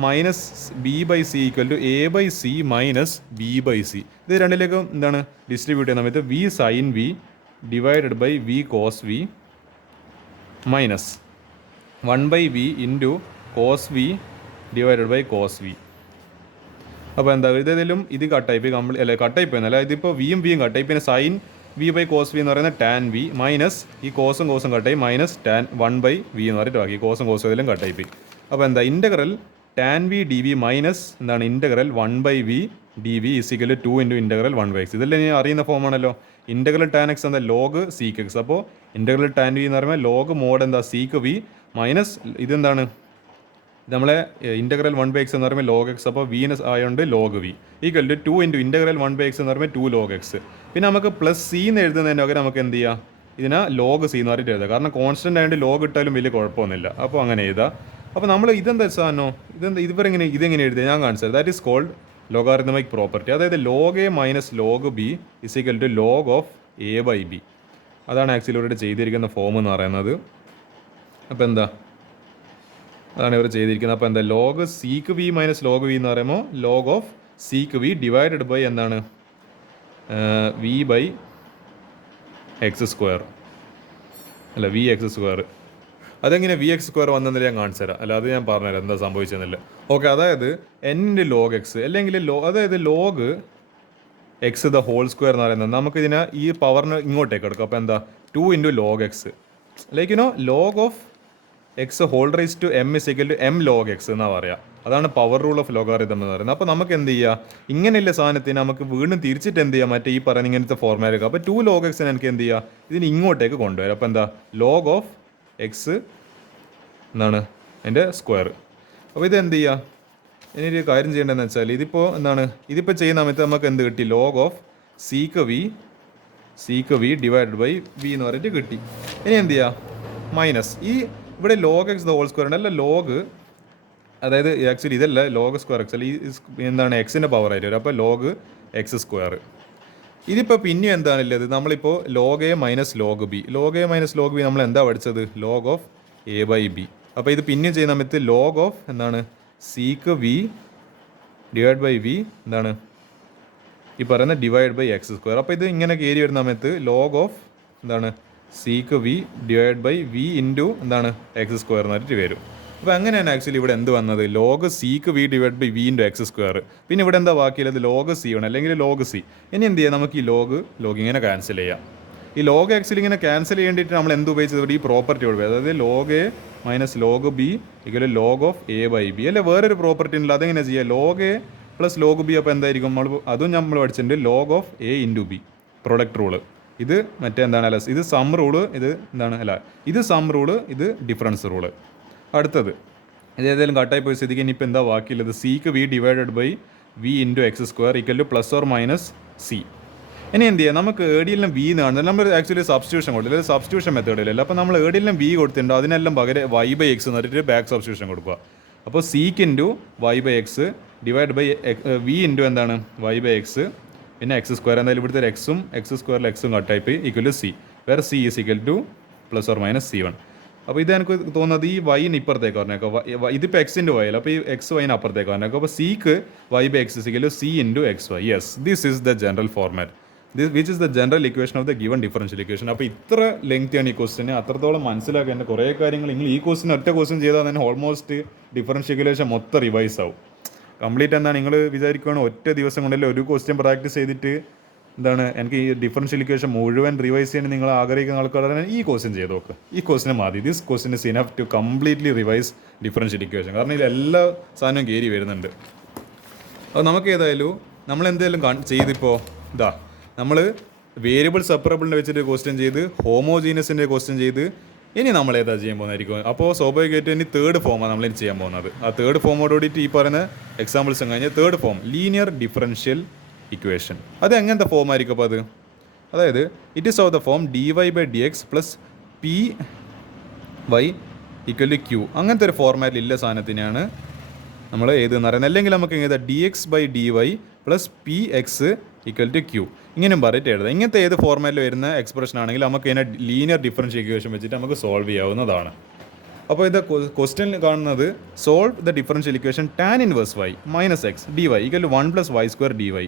minus b by c equal to a by c minus b by c. ഇത് രണ്ടിലേക്ക് എന്താണ് ഡിസ്ട്രിബ്യൂട്ട് ചെയ്യുന്ന സമയത്ത് v sine v divided by v cos v minus 1/v into cos V divided by cos V. അപ്പോൾ എന്താ ഇതേതെങ്കിലും ഇത് കട്ടായി complete അല്ലെ കട്ടായി പോയെന്നല്ല, ഇതിപ്പോൾ വിയും കട്ടായി, പിന്നെ വി ബൈ കോസ് വി എന്ന് പറയുന്നത് ടാൻ വി മൈനസ് ഈ കോസും കട്ടായി മൈനസ് ടാൻ 1/v എന്ന് പറഞ്ഞിട്ട് ബാക്കി കോസും ഇതിലും കട്ടായി പോയി. അപ്പോൾ എന്താ integral tan V D V minus എന്താണ് integral 1/v D V is equal 2 into integral 1/x. ഇതെല്ലാം ഇനി അറിയുന്ന ഫോമാണല്ലോ. ഇൻ്റഗ്രൽ ടാൻ എക്സ് എന്താ ലോഗ് സീക്ക് എക്സ്. അപ്പോൾ ഇൻ്റഗ്രൽ ടാൻ വി എന്ന് പറയുമ്പോൾ ലോഗ് മോഡ് എന്താ സീക്ക് വി മൈനസ് ഇതെന്താണ് നമ്മളെ ഇൻ്റഗ്രൽ 1/x എന്ന് പറയുമ്പോൾ ലോഗ് എക്സ്. അപ്പോൾ വീനസ് ആയതുകൊണ്ട് log V equal to 2 into integral 1/x എന്ന് പറയുമ്പോൾ 2 ലോഗ് എക്സ്. പിന്നെ നമുക്ക് പ്ലസ് സി എന്ന് എഴുതുന്നതിന് പകരം നമുക്ക് എന്ത് ചെയ്യാം, ഇതിനെ ലോഗ് സി എന്ന് പറഞ്ഞിട്ട് എഴുതാം. കാരണം കോൺസ്റ്റൻ്റ് ആയതുകൊണ്ട് ലോഗ് ഇട്ടാലും വലിയ കുഴപ്പമൊന്നുമില്ല. അപ്പോൾ അങ്ങനെ എഴുതാം. അപ്പോൾ നമ്മൾ ഇതെന്താ സാധനോ ഇതെങ്ങനെ എഴുതുക ഞാൻ കാണിച്ചത്. That is called logarithmic property. അതായത് log A minus log B is equal to log of A by B. അതാണ് ആക്ച്വലി ഇവിടെ ചെയ്തിരിക്കുന്ന ഫോം എന്ന് പറയുന്നത്. അപ്പോൾ എന്താ അതാണ് ഇവർ ചെയ്തിരിക്കുന്നത്. അപ്പോൾ എന്താ log sec V minus log v എന്ന് പറയുമ്പോൾ log of sec v divided by എന്താണ് വി ബൈ എക്സ് സ്ക്വയർ അല്ല വി എക്സ് സ്ക്വയർ. അതെങ്ങനെ വി എക്സ് സ്ക്വയർ വന്നെന്നില്ല ഞാൻ കാണിച്ചു തരാം. അല്ല അത് ഞാൻ പറഞ്ഞുതരാം എന്താ സംഭവിച്ചെന്നില്ല. ഓക്കെ, അതായത് എൻ്റെ ലോഗ് എക്സ് അല്ലെങ്കിൽ അതായത് log x the whole square എന്ന് പറയുന്നത് നമുക്കിതിനെ ഈ പവറിന് ഇങ്ങോട്ടേക്ക് എടുക്കും. അപ്പോൾ എന്താ 2 into log x like log of x whole raise to m is equal to m log x എന്നാണ് പറയുക. അതാണ് പവർ റൂൾ ഓഫ് ലോഗാറിതം എന്ന് പറയുന്നത്. അപ്പോൾ നമുക്ക് എന്ത് ചെയ്യുക, ഇങ്ങനെയുള്ള സാധനത്തിന് നമുക്ക് വീണ്ടും തിരിച്ചിട്ട് എന്ത് ചെയ്യാം, മറ്റേ ഈ പറയുന്ന ഇങ്ങനത്തെ ഫോർമാറ്റ്. അപ്പോൾ 2 ലോഗ് എക്സിന് എനിക്ക് എന്ത് ചെയ്യുക, ഇതിന് ഇങ്ങോട്ടേക്ക് കൊണ്ടുവരാം. അപ്പോൾ എന്താ ലോഗ് ഓഫ് എക്സ് എന്താണ് എൻ്റെ സ്ക്വയർ. അപ്പോൾ ഇത് എന്ത് ചെയ്യുക, ഇനിയൊരു കാര്യം ചെയ്യേണ്ടതെന്ന് വെച്ചാൽ ഇതിപ്പോൾ ചെയ്യുന്ന സമയത്ത് നമുക്ക് എന്ത് കിട്ടി, log of sec v divided by v എന്ന് പറഞ്ഞിട്ട് കിട്ടി. ഇനി എന്ത് ചെയ്യുക, മൈനസ് ഈ ഇവിടെ log x the whole square ഉണ്ട്. അല്ല ലോഗ് അതായത് ആക്ച്വലി ഇതല്ല ലോഗ് സ്ക്വയർ എക്സ് അല്ല, ഈ എന്താണ് എക്സിൻ്റെ പവർ ആയിട്ട് വരും. അപ്പോൾ ലോഗ് എക്സ് സ്ക്വയർ. ഇതിപ്പോൾ പിന്നെ എന്താണുള്ളത്, നമ്മളിപ്പോൾ log A minus log b നമ്മൾ എന്താ പഠിച്ചത്, log of A by b. അപ്പോൾ ഇത് പിന്നെ ചെയ്യുന്ന സമയത്ത് ലോഗ് ഓഫ് എന്താണ് sec v divide by v എന്താണ് ഈ പറയുന്നത് ഡിവൈഡ് ബൈ എക്സ് സ്ക്വയർ. അപ്പോൾ ഇത് ഇങ്ങനെ കയറി വരുന്ന സമയത്ത് ലോഗ് ഓഫ് എന്താണ് sec v divide by v into എന്താണ് എക്സ് സ്ക്വയർ എന്ന് പറഞ്ഞിട്ട് വരും. അപ്പോൾ അങ്ങനെയാണ് ആക്ച്വലി ഇവിടെ എന്ത് വന്നത്, log sec v divide by v into x square. പിന്നെ ഇവിടെ എന്താ ബാക്കിയുള്ളത്, ലോഗ് സി ആണ് അല്ലെങ്കിൽ ലോഗ് സി. ഇനി എന്ത് ചെയ്യാം, നമുക്ക് ഈ ലോഗ് ഇങ്ങനെ ക്യാൻസൽ ചെയ്യാം. ഈ ലോഗ് ആക്ച്വലി ഇങ്ങനെ ക്യാൻസൽ ചെയ്യേണ്ടിയിട്ട് നമ്മൾ എന്ത് ഉപയോഗിച്ചത്, ഈ പ്രോപ്പർട്ടി ഉപയോഗിച്ചത്. അതായത് log A minus log b equal log of A by b. അല്ലെ വേറൊരു പ്രോപ്പർട്ടി ഉണ്ടല്ലോ, അതെങ്ങനെ ചെയ്യുക, log a plus log b. അപ്പോൾ എന്തായിരിക്കും, അതും നമ്മൾ പഠിച്ചിട്ടുണ്ട്, log of a into b product rule. ഇത് മറ്റേ എന്താണ് അല്ല ഇത് സം റൂള്, ഇത് എന്താണ് അല്ല ഇത് സം റൂള്, ഇത് ഡിഫറൻസ് റൂള്. അടുത്തത് ഇത് ഏതെങ്കിലും കട്ടായി പോയി സ്ഥിതിക്ക് ഇനിയിപ്പോൾ എന്താ ബാക്കിയുള്ളത്, sec v divided by v into x square equal to plus or minus c. ഇനി എന്ത് ചെയ്യുക, നമുക്ക് ഏടിയെല്ലാം വി എന്ന് കാണുന്നത് നമ്മൾ ആക്ച്വലി സബ്സ്റ്റിറ്റ്യൂഷൻ കൊടുത്തില്ല, സബ്സ്റ്റിറ്റ്യൂഷൻ മെത്തേഡിലല്ല. അപ്പോൾ നമ്മൾ ഏടിയെല്ലാം വി കൊടുത്തിട്ടുണ്ട്, അതിനെല്ലാം പകരം വൈ ബൈ എക്സ് എന്ന് പറഞ്ഞിട്ട് ബാക്ക് സബ്സ്റ്റിറ്റ്യൂഷൻ കൊടുക്കുക. അപ്പോൾ sec into y by X divide by v into എന്താണ് വൈ ബൈ എക്സ് പിന്നെ എക്സ് സ്ക്വയർ. എന്തായാലും ഇവിടുത്തെ എക്സും എക്സ് സ്ക്വയറിൽ എക്സും കട്ടായി ഈക്വൽ ടു സി, വേറെ c is equal to plus or minus C1. അപ്പോൾ ഇത് എനിക്ക് തോന്നുന്നത് ഈ വൈന് ഇപ്പുറത്തേക്ക് പറഞ്ഞേക്കാം, ഇതിപ്പോൾ എക്സിൻ്റെ വൈ അല്ല, അപ്പോൾ ഈ എക്സ് വൈന് അപ്പുറത്തേക്ക് പറഞ്ഞേക്കാം. അപ്പോൾ sec y by x equal to c into x y. Yes, this is the general format, which is the general equation of the given differential equation. അപ്പോൾ ഇത്ര ലെങ്തിയാണ് ഈ ക്വസ്റ്റിന്, അത്രത്തോളം മനസ്സിലാക്കാൻ എൻ്റെ കുറേ കാര്യങ്ങൾ നിങ്ങൾ ഈ ക്വസ്റ്റിന് ഒറ്റ ക്വസ്റ്റ്യൻ ചെയ്താൽ തന്നെ ഓൾമോസ്റ്റ് ഡിഫറൻഷ്യൽ ഇക്വേഷൻ മൊത്തം റിവൈസ് ആവും കംപ്ലീറ്റ്. എന്താണ് നിങ്ങൾ വിചാരിക്കുകയാണ് ഒറ്റ ദിവസം കൊണ്ടല്ലേ ഒരു ക്വസ്റ്റ്യൻ പ്രാക്ടീസ് ചെയ്തിട്ട് എന്താണ് എനിക്ക് ഈ ഡിഫറൻഷ്യൽ ഇക്വേഷൻ മുഴുവൻ റിവൈസ് ചെയ്യാൻ നിങ്ങൾ ആഗ്രഹിക്കുന്ന ആൾക്കാരാണ് ഈ ക്വസ്റ്റ്യൻ ചെയ്ത് നോക്കുക. ഈ ക്വസ്റ്റിന് മതി, this question is enough to completely revise differential equation. കാരണം ഇതിൽ എല്ലാ സാധനവും കയറി വരുന്നുണ്ട്. അപ്പോൾ നമുക്ക് ഏതായാലും നമ്മൾ എന്തെങ്കിലും ചെയ്തിപ്പോൾ നമ്മൾ വേരിയബിൾ സെപ്പറബിളിനെ വെച്ചിട്ട് ക്വസ്റ്റ്യൻ ചെയ്ത് ഹോമോജീനസിൻ്റെ ക്വസ്റ്റ്യൻ ചെയ്ത് ഇനി നമ്മൾ ഏതാ ചെയ്യാൻ പോകുന്നതായിരിക്കും. അപ്പോൾ സ്വാഭാവികമായിട്ടും ഇനി തേർഡ് ഫോമാണ് നമ്മളിനി ചെയ്യാൻ പോകുന്നത്. ആ തേർഡ് ഫോമോടുകൂടിയിട്ട് ഈ പറയുന്ന എക്സാമ്പിൾസും കഴിഞ്ഞ് third form linear differential equation. അത് എങ്ങനത്തെ ഫോം ആയിരിക്കും അപ്പോൾ അതായത് it is of the form d Y by D x plus p y equal to q. അങ്ങനത്തെ ഒരു ഫോർമാറ്റിലുള്ള സാധനത്തിനാണ് നമ്മൾ ഏതെന്ന് പറയുന്നത്. അല്ലെങ്കിൽ നമുക്ക് എങ്ങനെ d x by D y plus p x equal to q ഇങ്ങനെയും പറഞ്ഞിട്ട് എഴുതാം. ഇങ്ങനത്തെ ഏത് ഫോർമാറ്റിൽ വരുന്ന എക്സ്പ്രഷൻ ആണെങ്കിൽ നമുക്ക് ഇതിനെ ലീനിയർ ഡിഫറൻഷ്യൽ ഇക്വേഷൻ വെച്ചിട്ട് നമുക്ക് സോൾവ് ചെയ്യാവുന്നതാണ്. അപ്പോൾ ഇത് ക്വസ്റ്റ്യനിൽ കാണുന്നത് solve the differential equation tan inverse y minus x D Y equal to 1 + y² d y.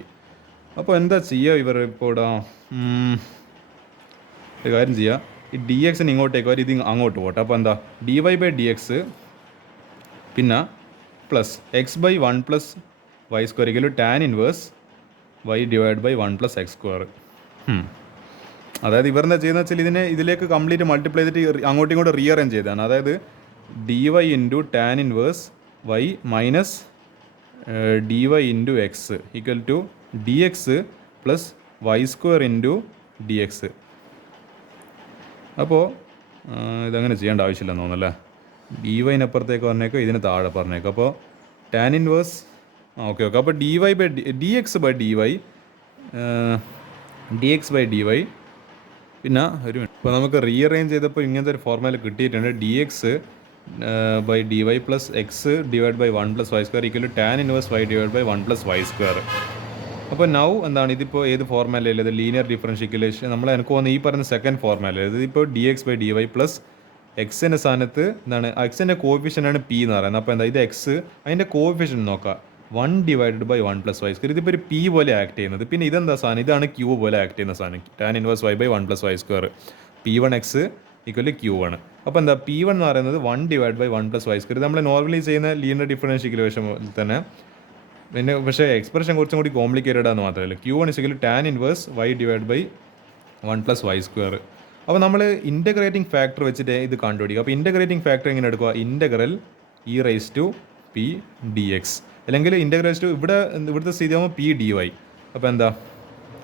അപ്പോൾ എന്താ ചെയ്യുക ഇവർ ഇപ്പോൾ ഒരു കാര്യം ചെയ്യുക, ഈ ഡി എക്സിന് ഇങ്ങോട്ടേക്ക് വരും, ഇത് അങ്ങോട്ട് പോട്ടെ. അപ്പോൾ എന്താ D Y by D X പിന്നെ plus X by 1 + y² equal to tan inverse y divide by 1 + x². അതായത് ഇവരെന്താ ചെയ്യുന്നത് വെച്ചാൽ ഇതിലേക്ക് കംപ്ലീറ്റ് മൾട്ടിപ്ലൈ ചെയ്തിട്ട് അങ്ങോട്ടും ഇങ്ങോട്ടും റീഅറേഞ്ച് ചെയ്തതാണ്. അതായത് dy into tan inverse y minus dy into x equal to d x plus Y square into d x. അപ്പോൾ ഇതങ്ങനെ ചെയ്യേണ്ട ആവശ്യമില്ലെന്ന് തോന്നുന്നല്ലേ. ഡി വൈനപ്പുറത്തേക്ക് പറഞ്ഞേക്കോ, ഇതിന് താഴെ പറഞ്ഞേക്കോ. അപ്പോൾ ടാൻ ഇൻവേഴ്സ് ഓക്കെ. അപ്പോൾ d x by D Y പിന്നെ ഒരു മിനിറ്റ്. ഇപ്പോൾ നമുക്ക് റീഅറേഞ്ച് ചെയ്തപ്പോൾ ഇങ്ങനത്തെ ഒരു ഫോർമാറ്റ് കിട്ടിയിട്ടുണ്ട്. D x by D y plus x divide by 1 + y² equal to tan inverse Y divide by 1 + y². അപ്പോൾ നൗ എന്താണ് ഇതിപ്പോൾ ഏത് ഫോർമാറ്റിലല്ലേ? ഇത് ലീനിയർ ഡിഫറൻഷ്യൽ നമ്മൾ എനിക്ക് തോന്നുന്നു ഈ പറയുന്ന സെക്കൻഡ് ഫോർമാറ്റിൽ ഇതിപ്പോൾ d x by D y plus എക്സിൻ്റെ സ്ഥാനത്ത് എന്താണ് എക്സിൻ്റെ കോഫിഷ്യൻ്റാണ് പി എന്ന് പറയുന്നത്. അപ്പോൾ എന്താ ഇത് എക്സ് അതിൻ്റെ കോഫിഷ്യൻ്റ് നോക്കാം 1 ഡിവൈഡഡ് ബൈ 1 + y². ഇതിപ്പോൾ ഒരു പി പോലെ ആക്ട് ചെയ്യുന്നത്. പിന്നെ ഇതെന്താ സാധനം? ഇതാണ് ക്യൂ പോലെ ആക്ട് ചെയ്യുന്ന സാധനം. Tan inverse Y by 1 + y². P1x equal to Q1. അപ്പോൾ എന്താ P1 എന്ന് പറയുന്നത് 1 ഡിവൈഡ് ബൈ 1 + y². ഇത് നമ്മൾ നോർമലി ചെയ്യുന്ന ലീനിയർ ഡിഫറൻഷ്യൽ ഇക്വേഷൻ തന്നെ. പിന്നെ പക്ഷേ എക്സ്പ്രഷൻ കുറച്ചും കൂടി കോംപ്ലിക്കേറ്റഡ് ആണെന്ന് മാത്രമല്ല. Q1 equal to tan inverse Y divide by 1 + y². അപ്പോൾ നമ്മൾ ഇൻ്റഗ്രേറ്റിംഗ് ഫാക്ടർ വെച്ചിട്ട് ഇത് കണ്ടുപിടിക്കുക. അപ്പോൾ ഇൻ്റഗ്രേറ്റിംഗ് ഫാക്ടർ എങ്ങനെ എടുക്കുക? Integral E raise to P D X അല്ലെങ്കിൽ ഇൻ്റഗ്രേറ്റ് ടു ഇവിടുത്തെ സ്ഥിതി ആകുമ്പോൾ പി ഡി വൈ. അപ്പോൾ എന്താ?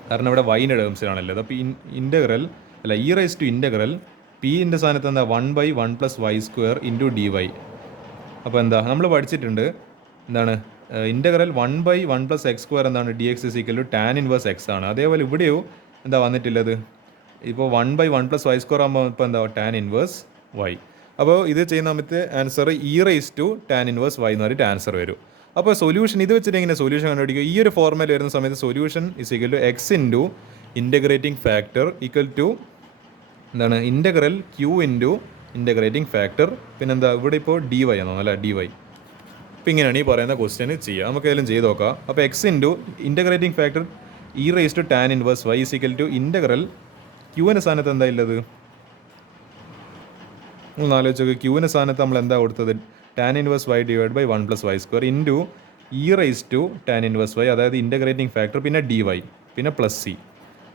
കാരണം ഇവിടെ വൈൻ്റെ ടേംസിലാണല്ലോ. അപ്പോൾ ഇൻ്റഗ്രൽ അല്ല ഇ റൈസ് ടു ഇൻ്റഗ്രൽ പിൻ്റെ സ്ഥാനത്ത് എന്താ 1/1 + y² ഇൻറ്റു ഡി വൈ. അപ്പോൾ എന്താ നമ്മൾ പഠിച്ചിട്ടുണ്ട് എന്താണ് ഇൻ്റഗ്രൽ 1/1 + x² എന്താണ് D X equal to tan inverse X ആണ്. അതേപോലെ ഇവിടെയോ എന്താ വന്നിട്ടുള്ളത്? ഇപ്പോൾ 1/1 + y² ആകുമ്പോൾ ഇപ്പോൾ എന്താ ടാൻ ഇൻവേഴ്സ് വൈ. അപ്പോൾ ഇത് ചെയ്യുന്ന സമയത്ത് answer E raise to tan inverse Y എന്ന് പറഞ്ഞിട്ട് ആൻസർ വരും. അപ്പോൾ സൊല്യൂഷൻ ഇത് വെച്ചിട്ട് എങ്ങനെ സൊല്യൂഷൻ കണ്ടുപിടിക്കുക? ഈ ഒരു ഫോർമുല വരുന്ന സമയത്ത് solution is equal to X into integrating factor equal to എന്താണ് integral Q into integrating factor പിന്നെന്താ ഇവിടെ ഇപ്പോൾ ഡി വൈ ആണോ അല്ല ഡി വൈ. അപ്പോൾ ഇങ്ങനെയാണ് ഈ പറയുന്ന ക്വസ്റ്റ്യൻ ചെയ്യുക. നമുക്ക് ഏതെങ്കിലും ചെയ്ത് നോക്കാം. അപ്പോൾ X into integrating factor E raise to tan inverse Y is equal to integral ക്യൂവിൻ്റെ സ്ഥാനത്ത് എന്താ ഉള്ളത്? ഒന്ന് ആലോചിച്ച് നോക്കുക. ക്യൂവിൻ്റെ സ്ഥാനത്ത് നമ്മൾ എന്താ കൊടുത്തത്? Tan inverse Y divide by 1 + y² into E raise to tan inverse Y അതായത് ഇൻ്റഗ്രേറ്റിംഗ് ഫാക്ടർ പിന്നെ ഡി വൈ പിന്നെ പ്ലസ് സി.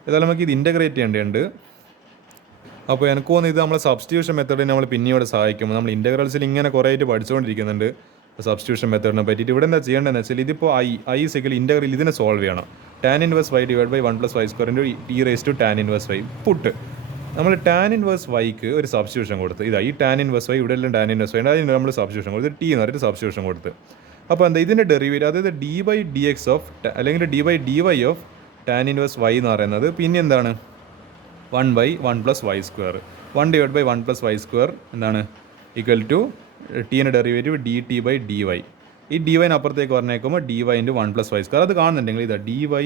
ഏതായാലും നമുക്ക് ഇത് ഇൻ്റഗ്രേറ്റ് ചെയ്യേണ്ടതുണ്ട്. അപ്പോൾ എനിക്ക് തോന്നുന്നു ഇത് നമ്മളെ സബ്സ്റ്റിറ്റ്യൂഷൻ മെത്തേഡിനെ നമ്മൾ പിന്നീട് സഹായിക്കും. നമ്മൾ ഇൻ്റഗ്രൽസിൽ ഇങ്ങനെ കുറേ ആയിട്ട് പഠിച്ചുകൊണ്ടിരിക്കുന്നുണ്ട് സബ്സ്റ്റിറ്റ്യൂഷൻ മെത്തേഡിനെ പറ്റിയിട്ട്. ഇവിടെ എന്താ ചെയ്യേണ്ടതെന്ന് വെച്ചാൽ ഇതിപ്പോൾ ഐ സിക്കൽ ഇൻ്റഗ്രൽ ഇതിനെ സോൾവ് ചെയ്യണം. Tan inverse Y divide by 1 + y² into E raise to tan inverse Y put നമ്മൾ ടാൻ ഇൻവേഴ്സ് വൈക്ക് ഒരു സബ്സ്റ്റിറ്റ്യൂഷൻ കൊടുത്ത് ഇതാ ഈ ടാൻ ഇൻവേഴ്സ് വൈ ഇവിടെ എല്ലാം ടാൻ ഇൻവേഴ്സ് വൈ അതിന് നമ്മൾ സബ്സ്റ്റിറ്റ്യൂഷൻ കൊടുത്ത് ടി എന്ന് പറഞ്ഞിട്ട് സബ്സ്റ്റിറ്റ്യൂഷൻ കൊടുത്ത്. അപ്പോൾ എന്താ ഇതിൻ്റെ ഡെറിവേറ്റീവ് അതായത് D by D X of അല്ലെങ്കിൽ D by D Y of tan inverse Y എന്ന് പറയുന്നത് പിന്നെ എന്താണ് 1/1 + y². 1 ഡിവൈഡ് ബൈ 1 + y² എന്താണ് ഈക്വൽ ടു ടീൻ്റെ derivative D T by D Y. ഈ ഡി വൈന് അപ്പുറത്തേക്ക് പറഞ്ഞേക്കുമ്പോൾ ഡി വൈ ഇൻറ്റു 1 + y². അത് കാണുന്നുണ്ടെങ്കിൽ ഇതാ D Y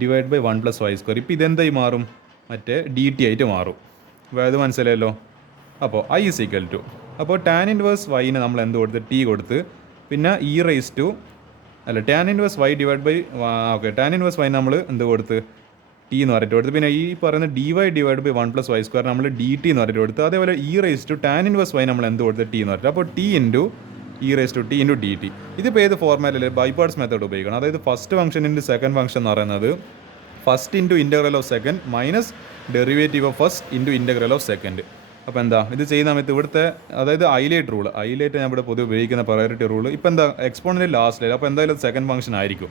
divide by 1 + y². ഇപ്പോൾ ഇതെന്തായി മാറും? മറ്റേ ഡി ടി ആയിട്ട് മാറും. അപ്പോൾ അത് മനസ്സിലായല്ലോ. അപ്പോൾ ഐ ഇസ് ഈക്വൽ ടു അപ്പോൾ ടാൻ ഇൻവേഴ്സ് വൈന് നമ്മൾ എന്ത് കൊടുത്ത്? ടി കൊടുത്ത് പിന്നെ ഇ റൈസ് ടു അല്ല tan inverse Y divide by okay tan inverse Y നമ്മൾ എന്ത് കൊടുത്ത്? ടി എന്ന് പറഞ്ഞിട്ട് കൊടുത്ത്. പിന്നെ ഈ പറയുന്ന D Y divide by 1 + y² നമ്മൾ ഡി ടി എന്ന് പറഞ്ഞിട്ട് കൊടുത്ത്. അതേപോലെ E raise to tan inverse Y നമ്മൾ എന്ത് കൊടുത്ത്? ടി എന്ന് പറഞ്ഞിട്ട്. അപ്പോൾ T into E raise to T into D T. ഇതിപ്പോൾ ഏത് ഫോർമാറ്റിൽ ബൈ പാർട്സ് മെത്തേഡ് ഉപയോഗിക്കണം. അതായത് first function into second function എന്ന് പറയുന്നത് first into integral of second minus derivative of first into integral of second. അപ്പോൾ എന്താ ഇത് ചെയ്യുന്ന സമയത്ത് ഇവിടുത്തെ അതായത് ഐലേറ്റ് റൂൾ ഞാൻ ഇവിടെ പൊതുവെ ഉപയോഗിക്കുന്ന പ്രയോറിറ്റി റൂൾ ഇപ്പോൾ എന്താ എക്സ്പോണൻ്റ് ലാസ്റ്റിൽ അപ്പോൾ എന്തായാലും സെക്കൻഡ് ഫംഗ്ഷൻ ആയിരിക്കും.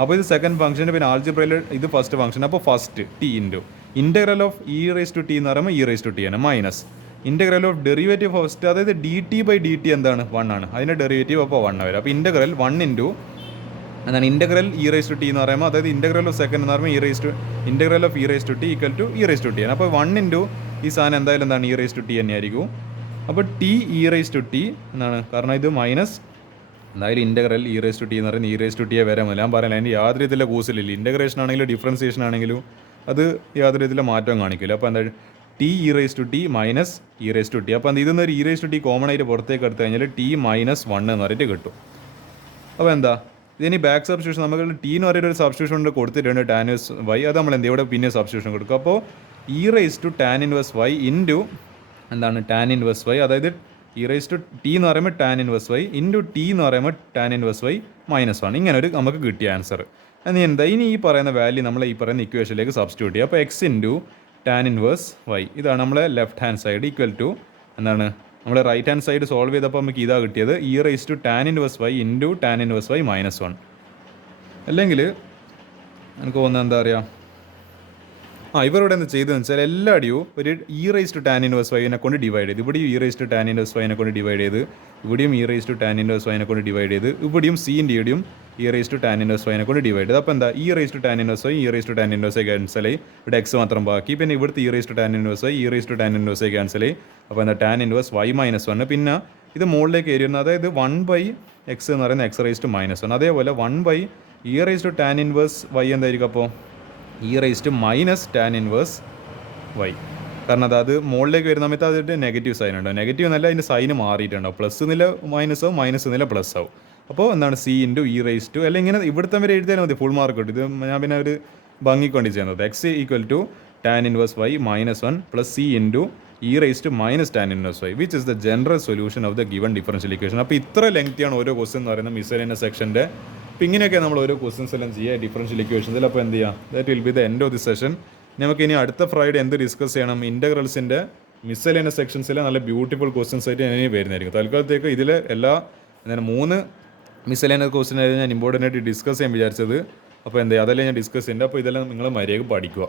അപ്പോൾ ഇത് സെക്കൻഡ് ഫംഗ്ഷൻ പിന്നെ ആൾജിബ്രയിൽ ഇത് ഫസ്റ്റ് ഫംഗ്ഷൻ. അപ്പോൾ first T into integral of E raise to T എന്ന് പറയുമ്പോൾ ഇ റൈസ് ടു ടി ആണ് minus integral of derivative first അതായത് D T by D T എന്താണ് 1 ആണ്. അതിൻ്റെ ഡെറിവേറ്റീവ് അപ്പോൾ 1 വരും. അപ്പോൾ ഇൻ്റഗ്രൽ 1 ഇൻറ്റു എന്താണ് integral E raise to T എന്ന് പറയുമ്പോൾ അതായത് ഇൻ്റഗ്രൽ ഓഫ് സെക്കൻഡ് എന്ന് പറയുമ്പോൾ integral of E raise to T equal to E raise to T ആണ്. അപ്പോൾ 1 ഇൻറ്റു ഈ സാധനം എന്തായാലും എന്താണ് ഇ റൈസ് ടു ടി തന്നെയായിരിക്കും. അപ്പോൾ T E raise to T എന്നാണ് കാരണം ഇത് മൈനസ് എന്തായാലും integral E raise to T എന്ന് പറയുന്നത് ഇ റൈസ് ടു ടിയെ വരാൻ ഞാൻ പറയാൻ അതിൻ്റെ യാതൊരു രീതിയിലെ കൂസിലില്ല. ഇൻ്റഗ്രേഷൻ ആണെങ്കിലും ഡിഫറൻസിയേഷൻ ആണെങ്കിലും അത് യാതൊരു രീതിയിലെ മാറ്റം കാണിക്കില്ല. അപ്പോൾ എന്താ T E raise to T minus E raise to T. അപ്പോൾ അത് ഇതൊന്നൊരു E raise to T common ആയിട്ട് പുറത്തേക്ക് എടുത്തു കഴിഞ്ഞാൽ ടി -1 എന്ന് പറഞ്ഞിട്ട് കിട്ടും. അപ്പോൾ എന്താ ഇതിനി ബാക്ക് സബ്സ്റ്റിറ്റ്യൂഷൻ നമുക്ക് ടി എന്ന് പറയുന്ന ഒരു സബ്സ്റ്റിറ്റ്യൂഷൻ കൊണ്ട് കൊടുത്തിട്ടുണ്ട് ടാൻ ഇൻവേഴ്സ് വൈ. അത് നമ്മൾ എന്ത് ഇവിടെ പിന്നെ സബ്സ്റ്റിറ്റ്യൂഷൻ കൊടുക്കും. അപ്പോൾ E raise to tan inverse Y into എന്താണ് ടാൻ ഇൻവേഴ്സ് വൈ അതായത് ഇ റൈസ് ടു ടി എന്ന് പറയുമ്പോൾ tan inverse Y into T എന്ന് പറയുമ്പോൾ ടാൻ ഇൻവേഴ്സ് വൈ -1 ഇങ്ങനെ ഒരു നമുക്ക് കിട്ടിയ ആൻസർ. ഇനി എന്താ ഇനി ഈ പറയുന്ന വാല്യൂ നമ്മൾ ഈ പറയുന്ന ഇക്വേഷനിലേക്ക് സബ്സ്റ്റിറ്റ്യൂട്ട് ചെയ്യുക. അപ്പോൾ X into tan inverse Y. ഇതാണ് നമ്മളെ left hand side equal to എന്താണ് നമ്മൾ റൈറ്റ് ഹാൻഡ് സൈഡ് സോൾവ് ചെയ്തപ്പോൾ നമുക്ക് ഇതാ കിട്ടിയത് E raise to tan inverse Y into tan inverse Y -1. അല്ലെങ്കിൽ എനിക്ക് തോന്നുന്നത് എന്താ പറയുക, ഇവരോട് എന്താ ചെയ്തതെന്ന് വെച്ചാൽ എല്ലാടിയും ഒരു E raise to tan inverse വൈനെ കൊണ്ട് ഡിവൈഡ് ചെയ്ത്, ഇവിടെയും E raise to tan inverse വൈനെ കൊണ്ട് ഡിവൈഡ് ചെയ്ത്, ഇവിടെയും E raise to tan inverse വൈനെ കൊണ്ട് ഡിവൈഡ് ചെയ്ത്, ഇവിടെയും സിൻ്റെ ഇവിടെയും E raise to tan inverse വൈനെ കൊണ്ട് ഡിവൈഡ് ചെയ്ത്. അപ്പോൾ എന്താ E raise to tan inverse Y E raise to tan inverse Y cancel ആയി, ഇവിടെ എക്സ് മാത്രം ബാക്കി. പിന്നെ ഇവിടുത്തെ E raise to tan inverse Y E raise to tan inverse Y cancel ആയി. അപ്പോൾ എന്താ ടാൻ ഇൻവേഴ്സ് വൈ -1. പിന്നെ ഇത് മുകളിലേക്ക് കയറിയിരുന്നത്, അതായത് 1/x എന്ന് പറയുന്നത് എക്സ് റൈസ് ടു -1. അതേപോലെ 1/e raise to tan inverse Y എന്തായിരിക്കും അപ്പോൾ E raise to minus tan inverse Y. കാരണം അത് മുകളിലേക്ക് വരുന്ന സമയത്ത് അതിൻ്റെ നെഗറ്റീവ് സൈൻ ഉണ്ടാവും. നെഗറ്റീവ് എന്നല്ല അതിൻ്റെ സൈന് മാറിയിട്ടുണ്ടാവും. പ്ലസ് നില മൈനസ് ആവും, മൈനസ് നില പ്ലസ് ആവും. അപ്പോൾ എന്താണ് C into E raise to, അല്ലെങ്കിൽ ഇങ്ങനെ ഇവിടുത്തെ വരെ എഴുതിയാൽ മതി, ഫുൾ മാർക്ക് കിട്ടും. ഇത് ഞാൻ പിന്നെ ഒരു ഭംഗിക്കൊണ്ട് ചെയ്യുന്നത് X equal to tan inverse Y -1 plus C into E raise to minus tan inverse Y which is the general solution of the given differential equation. അപ്പോൾ ഇത്ര ലെങ്തിയാണ് ഓരോ ക്വസ്റ്റൻ എന്ന് പറയുന്നത് മിസ്സലേനിയസ് സെക്ഷൻ്റെ. അപ്പോൾ ഇങ്ങനെയൊക്കെ നമ്മൾ ഓരോ ക്വസ്റ്റൻസ് എല്ലാം ചെയ്യുക ഡിഫറൻഷ്യൽ ഇക്വേഷൻസിൽ. അപ്പോൾ എന്ത് ചെയ്യുക, that will be the end of the session. നമുക്ക് ഇനി അടുത്ത ഫ്രൈഡേ എന്ത് ഡിസ്കസ് ചെയ്യണം, ഇൻ്റഗ്രൽസിൻ്റെ മിസ്സലേനിയസ് സെക്ഷൻസിലെ നല്ല ബ്യൂട്ടിഫുൾ ക്വസ്റ്റൻസ് ആയിട്ട് ഇനി വരുന്നതായിരിക്കും. തൽക്കാലത്തേക്ക് ഇതിൽ എല്ലാ 3 മിസ്സലേനിയസ് ക്വസ്റ്റൻ ആയിരുന്നു ഞാൻ ഇമ്പോർട്ടൻ്റ് ആയിട്ട് ഡിസ്കസ് ചെയ്യാൻ വിചാരിച്ചത്. അപ്പോൾ എന്താ അതെല്ലാം ഞാൻ ഡിസ്കസ് ചെയ്യുന്നുണ്ട്. അപ്പോൾ ഇതെല്ലാം നിങ്ങൾ മര്യാദയ്ക്ക് പഠിക്കുക.